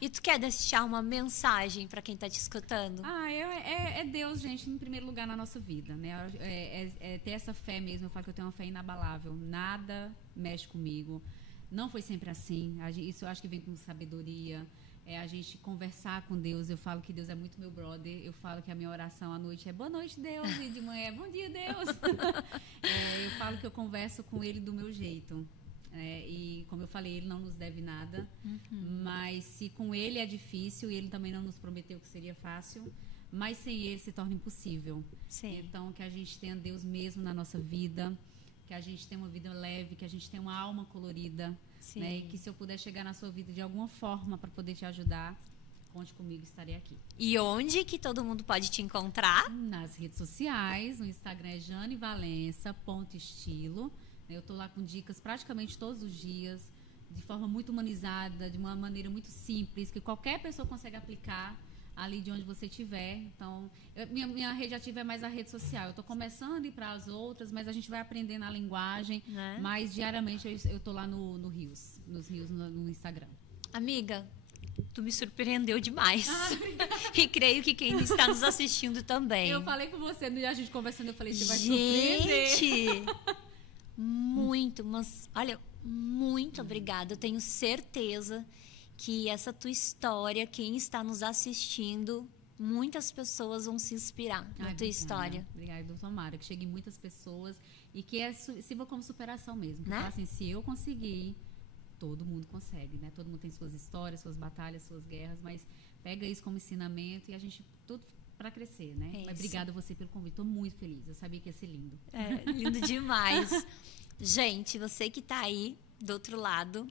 E tu quer deixar uma mensagem para quem tá te escutando? É Deus, gente, em primeiro lugar na nossa vida, né? É ter essa fé mesmo. Eu falo que eu tenho uma fé inabalável. Nada mexe comigo. Não foi sempre assim. Isso eu acho que vem com sabedoria. A gente conversar com Deus. Eu falo que Deus é muito meu brother. Eu falo que a minha oração à noite é boa noite, Deus. E de manhã é bom dia, Deus. Eu falo que eu converso com Ele do meu jeito. E como eu falei, Ele não nos deve nada. Mas se com Ele é difícil, e Ele também não nos prometeu que seria fácil, mas sem Ele se torna impossível. Sim. Então, que a gente tenha Deus mesmo na nossa vida, que a gente tenha uma vida leve, que a gente tenha uma alma colorida. Sim. Né? E que se eu puder chegar na sua vida de alguma forma para poder te ajudar, conte comigo, estarei aqui. E onde que todo mundo pode te encontrar? Nas redes sociais, no Instagram é janevalença.estilo. Eu estou lá com dicas praticamente todos os dias, de forma muito humanizada, de uma maneira muito simples, que qualquer pessoa consegue aplicar ali de onde você estiver. Então, minha rede ativa é mais a rede social. Eu estou começando a ir para as outras, mas a gente vai aprendendo a linguagem. Né? Mas diariamente eu estou lá nos Rios no Instagram. Amiga, tu me surpreendeu demais. E creio que quem está nos assistindo também. Eu falei com você, a gente conversando, eu falei, você vai surpreender. Gente, mas olha, muito obrigada. Eu tenho certeza que essa tua história, quem está nos assistindo, muitas pessoas vão se inspirar na tua história. Obrigada, tomara, que chegue muitas pessoas e que sirva como superação mesmo. Né? Assim, se eu conseguir, todo mundo consegue, né? Todo mundo tem suas histórias, suas batalhas, suas guerras, mas pega isso como ensinamento e a gente tudo para crescer, né? Isso. Mas obrigada a você pelo convite, estou muito feliz, eu sabia que ia ser lindo. Lindo demais. Gente, você que está aí do outro lado,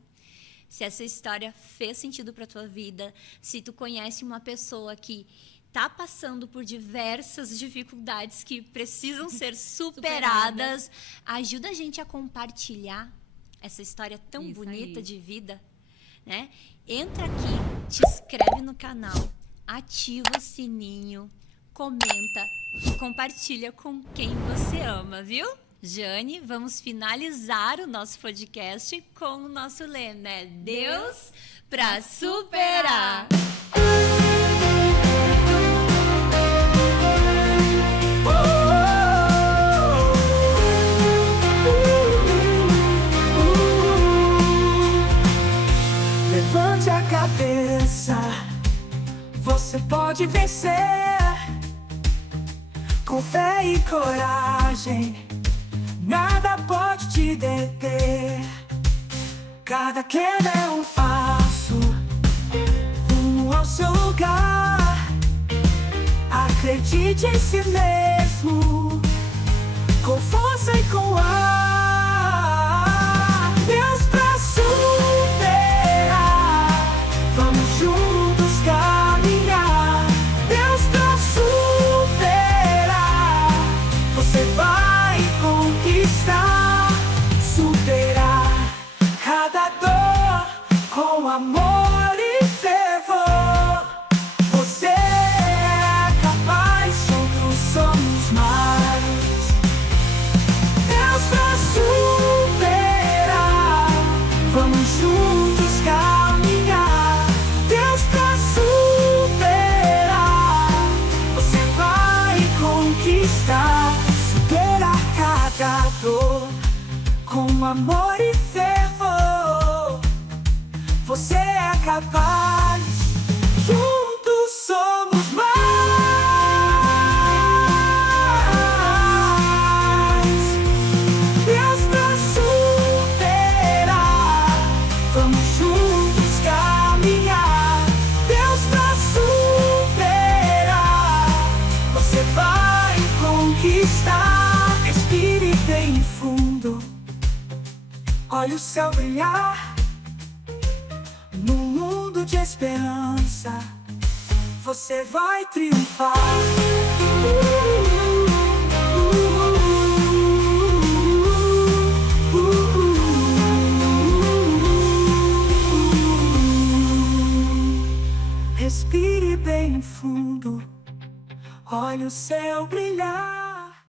se essa história fez sentido para tua vida, se tu conhece uma pessoa que está passando por diversas dificuldades que precisam ser superadas, ajuda a gente a compartilhar essa história tão Isso bonita aí. de vida, né? Entra aqui, te inscreve no canal, ativa o sininho, comenta e compartilha com quem você ama, viu? Jane, vamos finalizar o nosso podcast com o nosso lema, né? Deus pra superar. Levante a cabeça, você pode vencer. Com fé e coragem, nada pode te deter. Cada queda é um passo rumo ao seu lugar. Acredite em si mesmo, com força e com ar. Deus pra superar, vamos juntos caminhar. Deus pra superar, você vai conquistar. Superar cada dor com amor e fervor. Você é capaz, juntos somos mais. Deus pra superar, vamos juntos caminhar. Deus pra superar, você vai conquistar. Superar cada dor com amor e fervor. Você é capaz, juntos somos mais. Deus pra superar, Olhe o céu brilhar no mundo de esperança. Você vai triunfar. Respire bem fundo. Olhe o céu brilhar.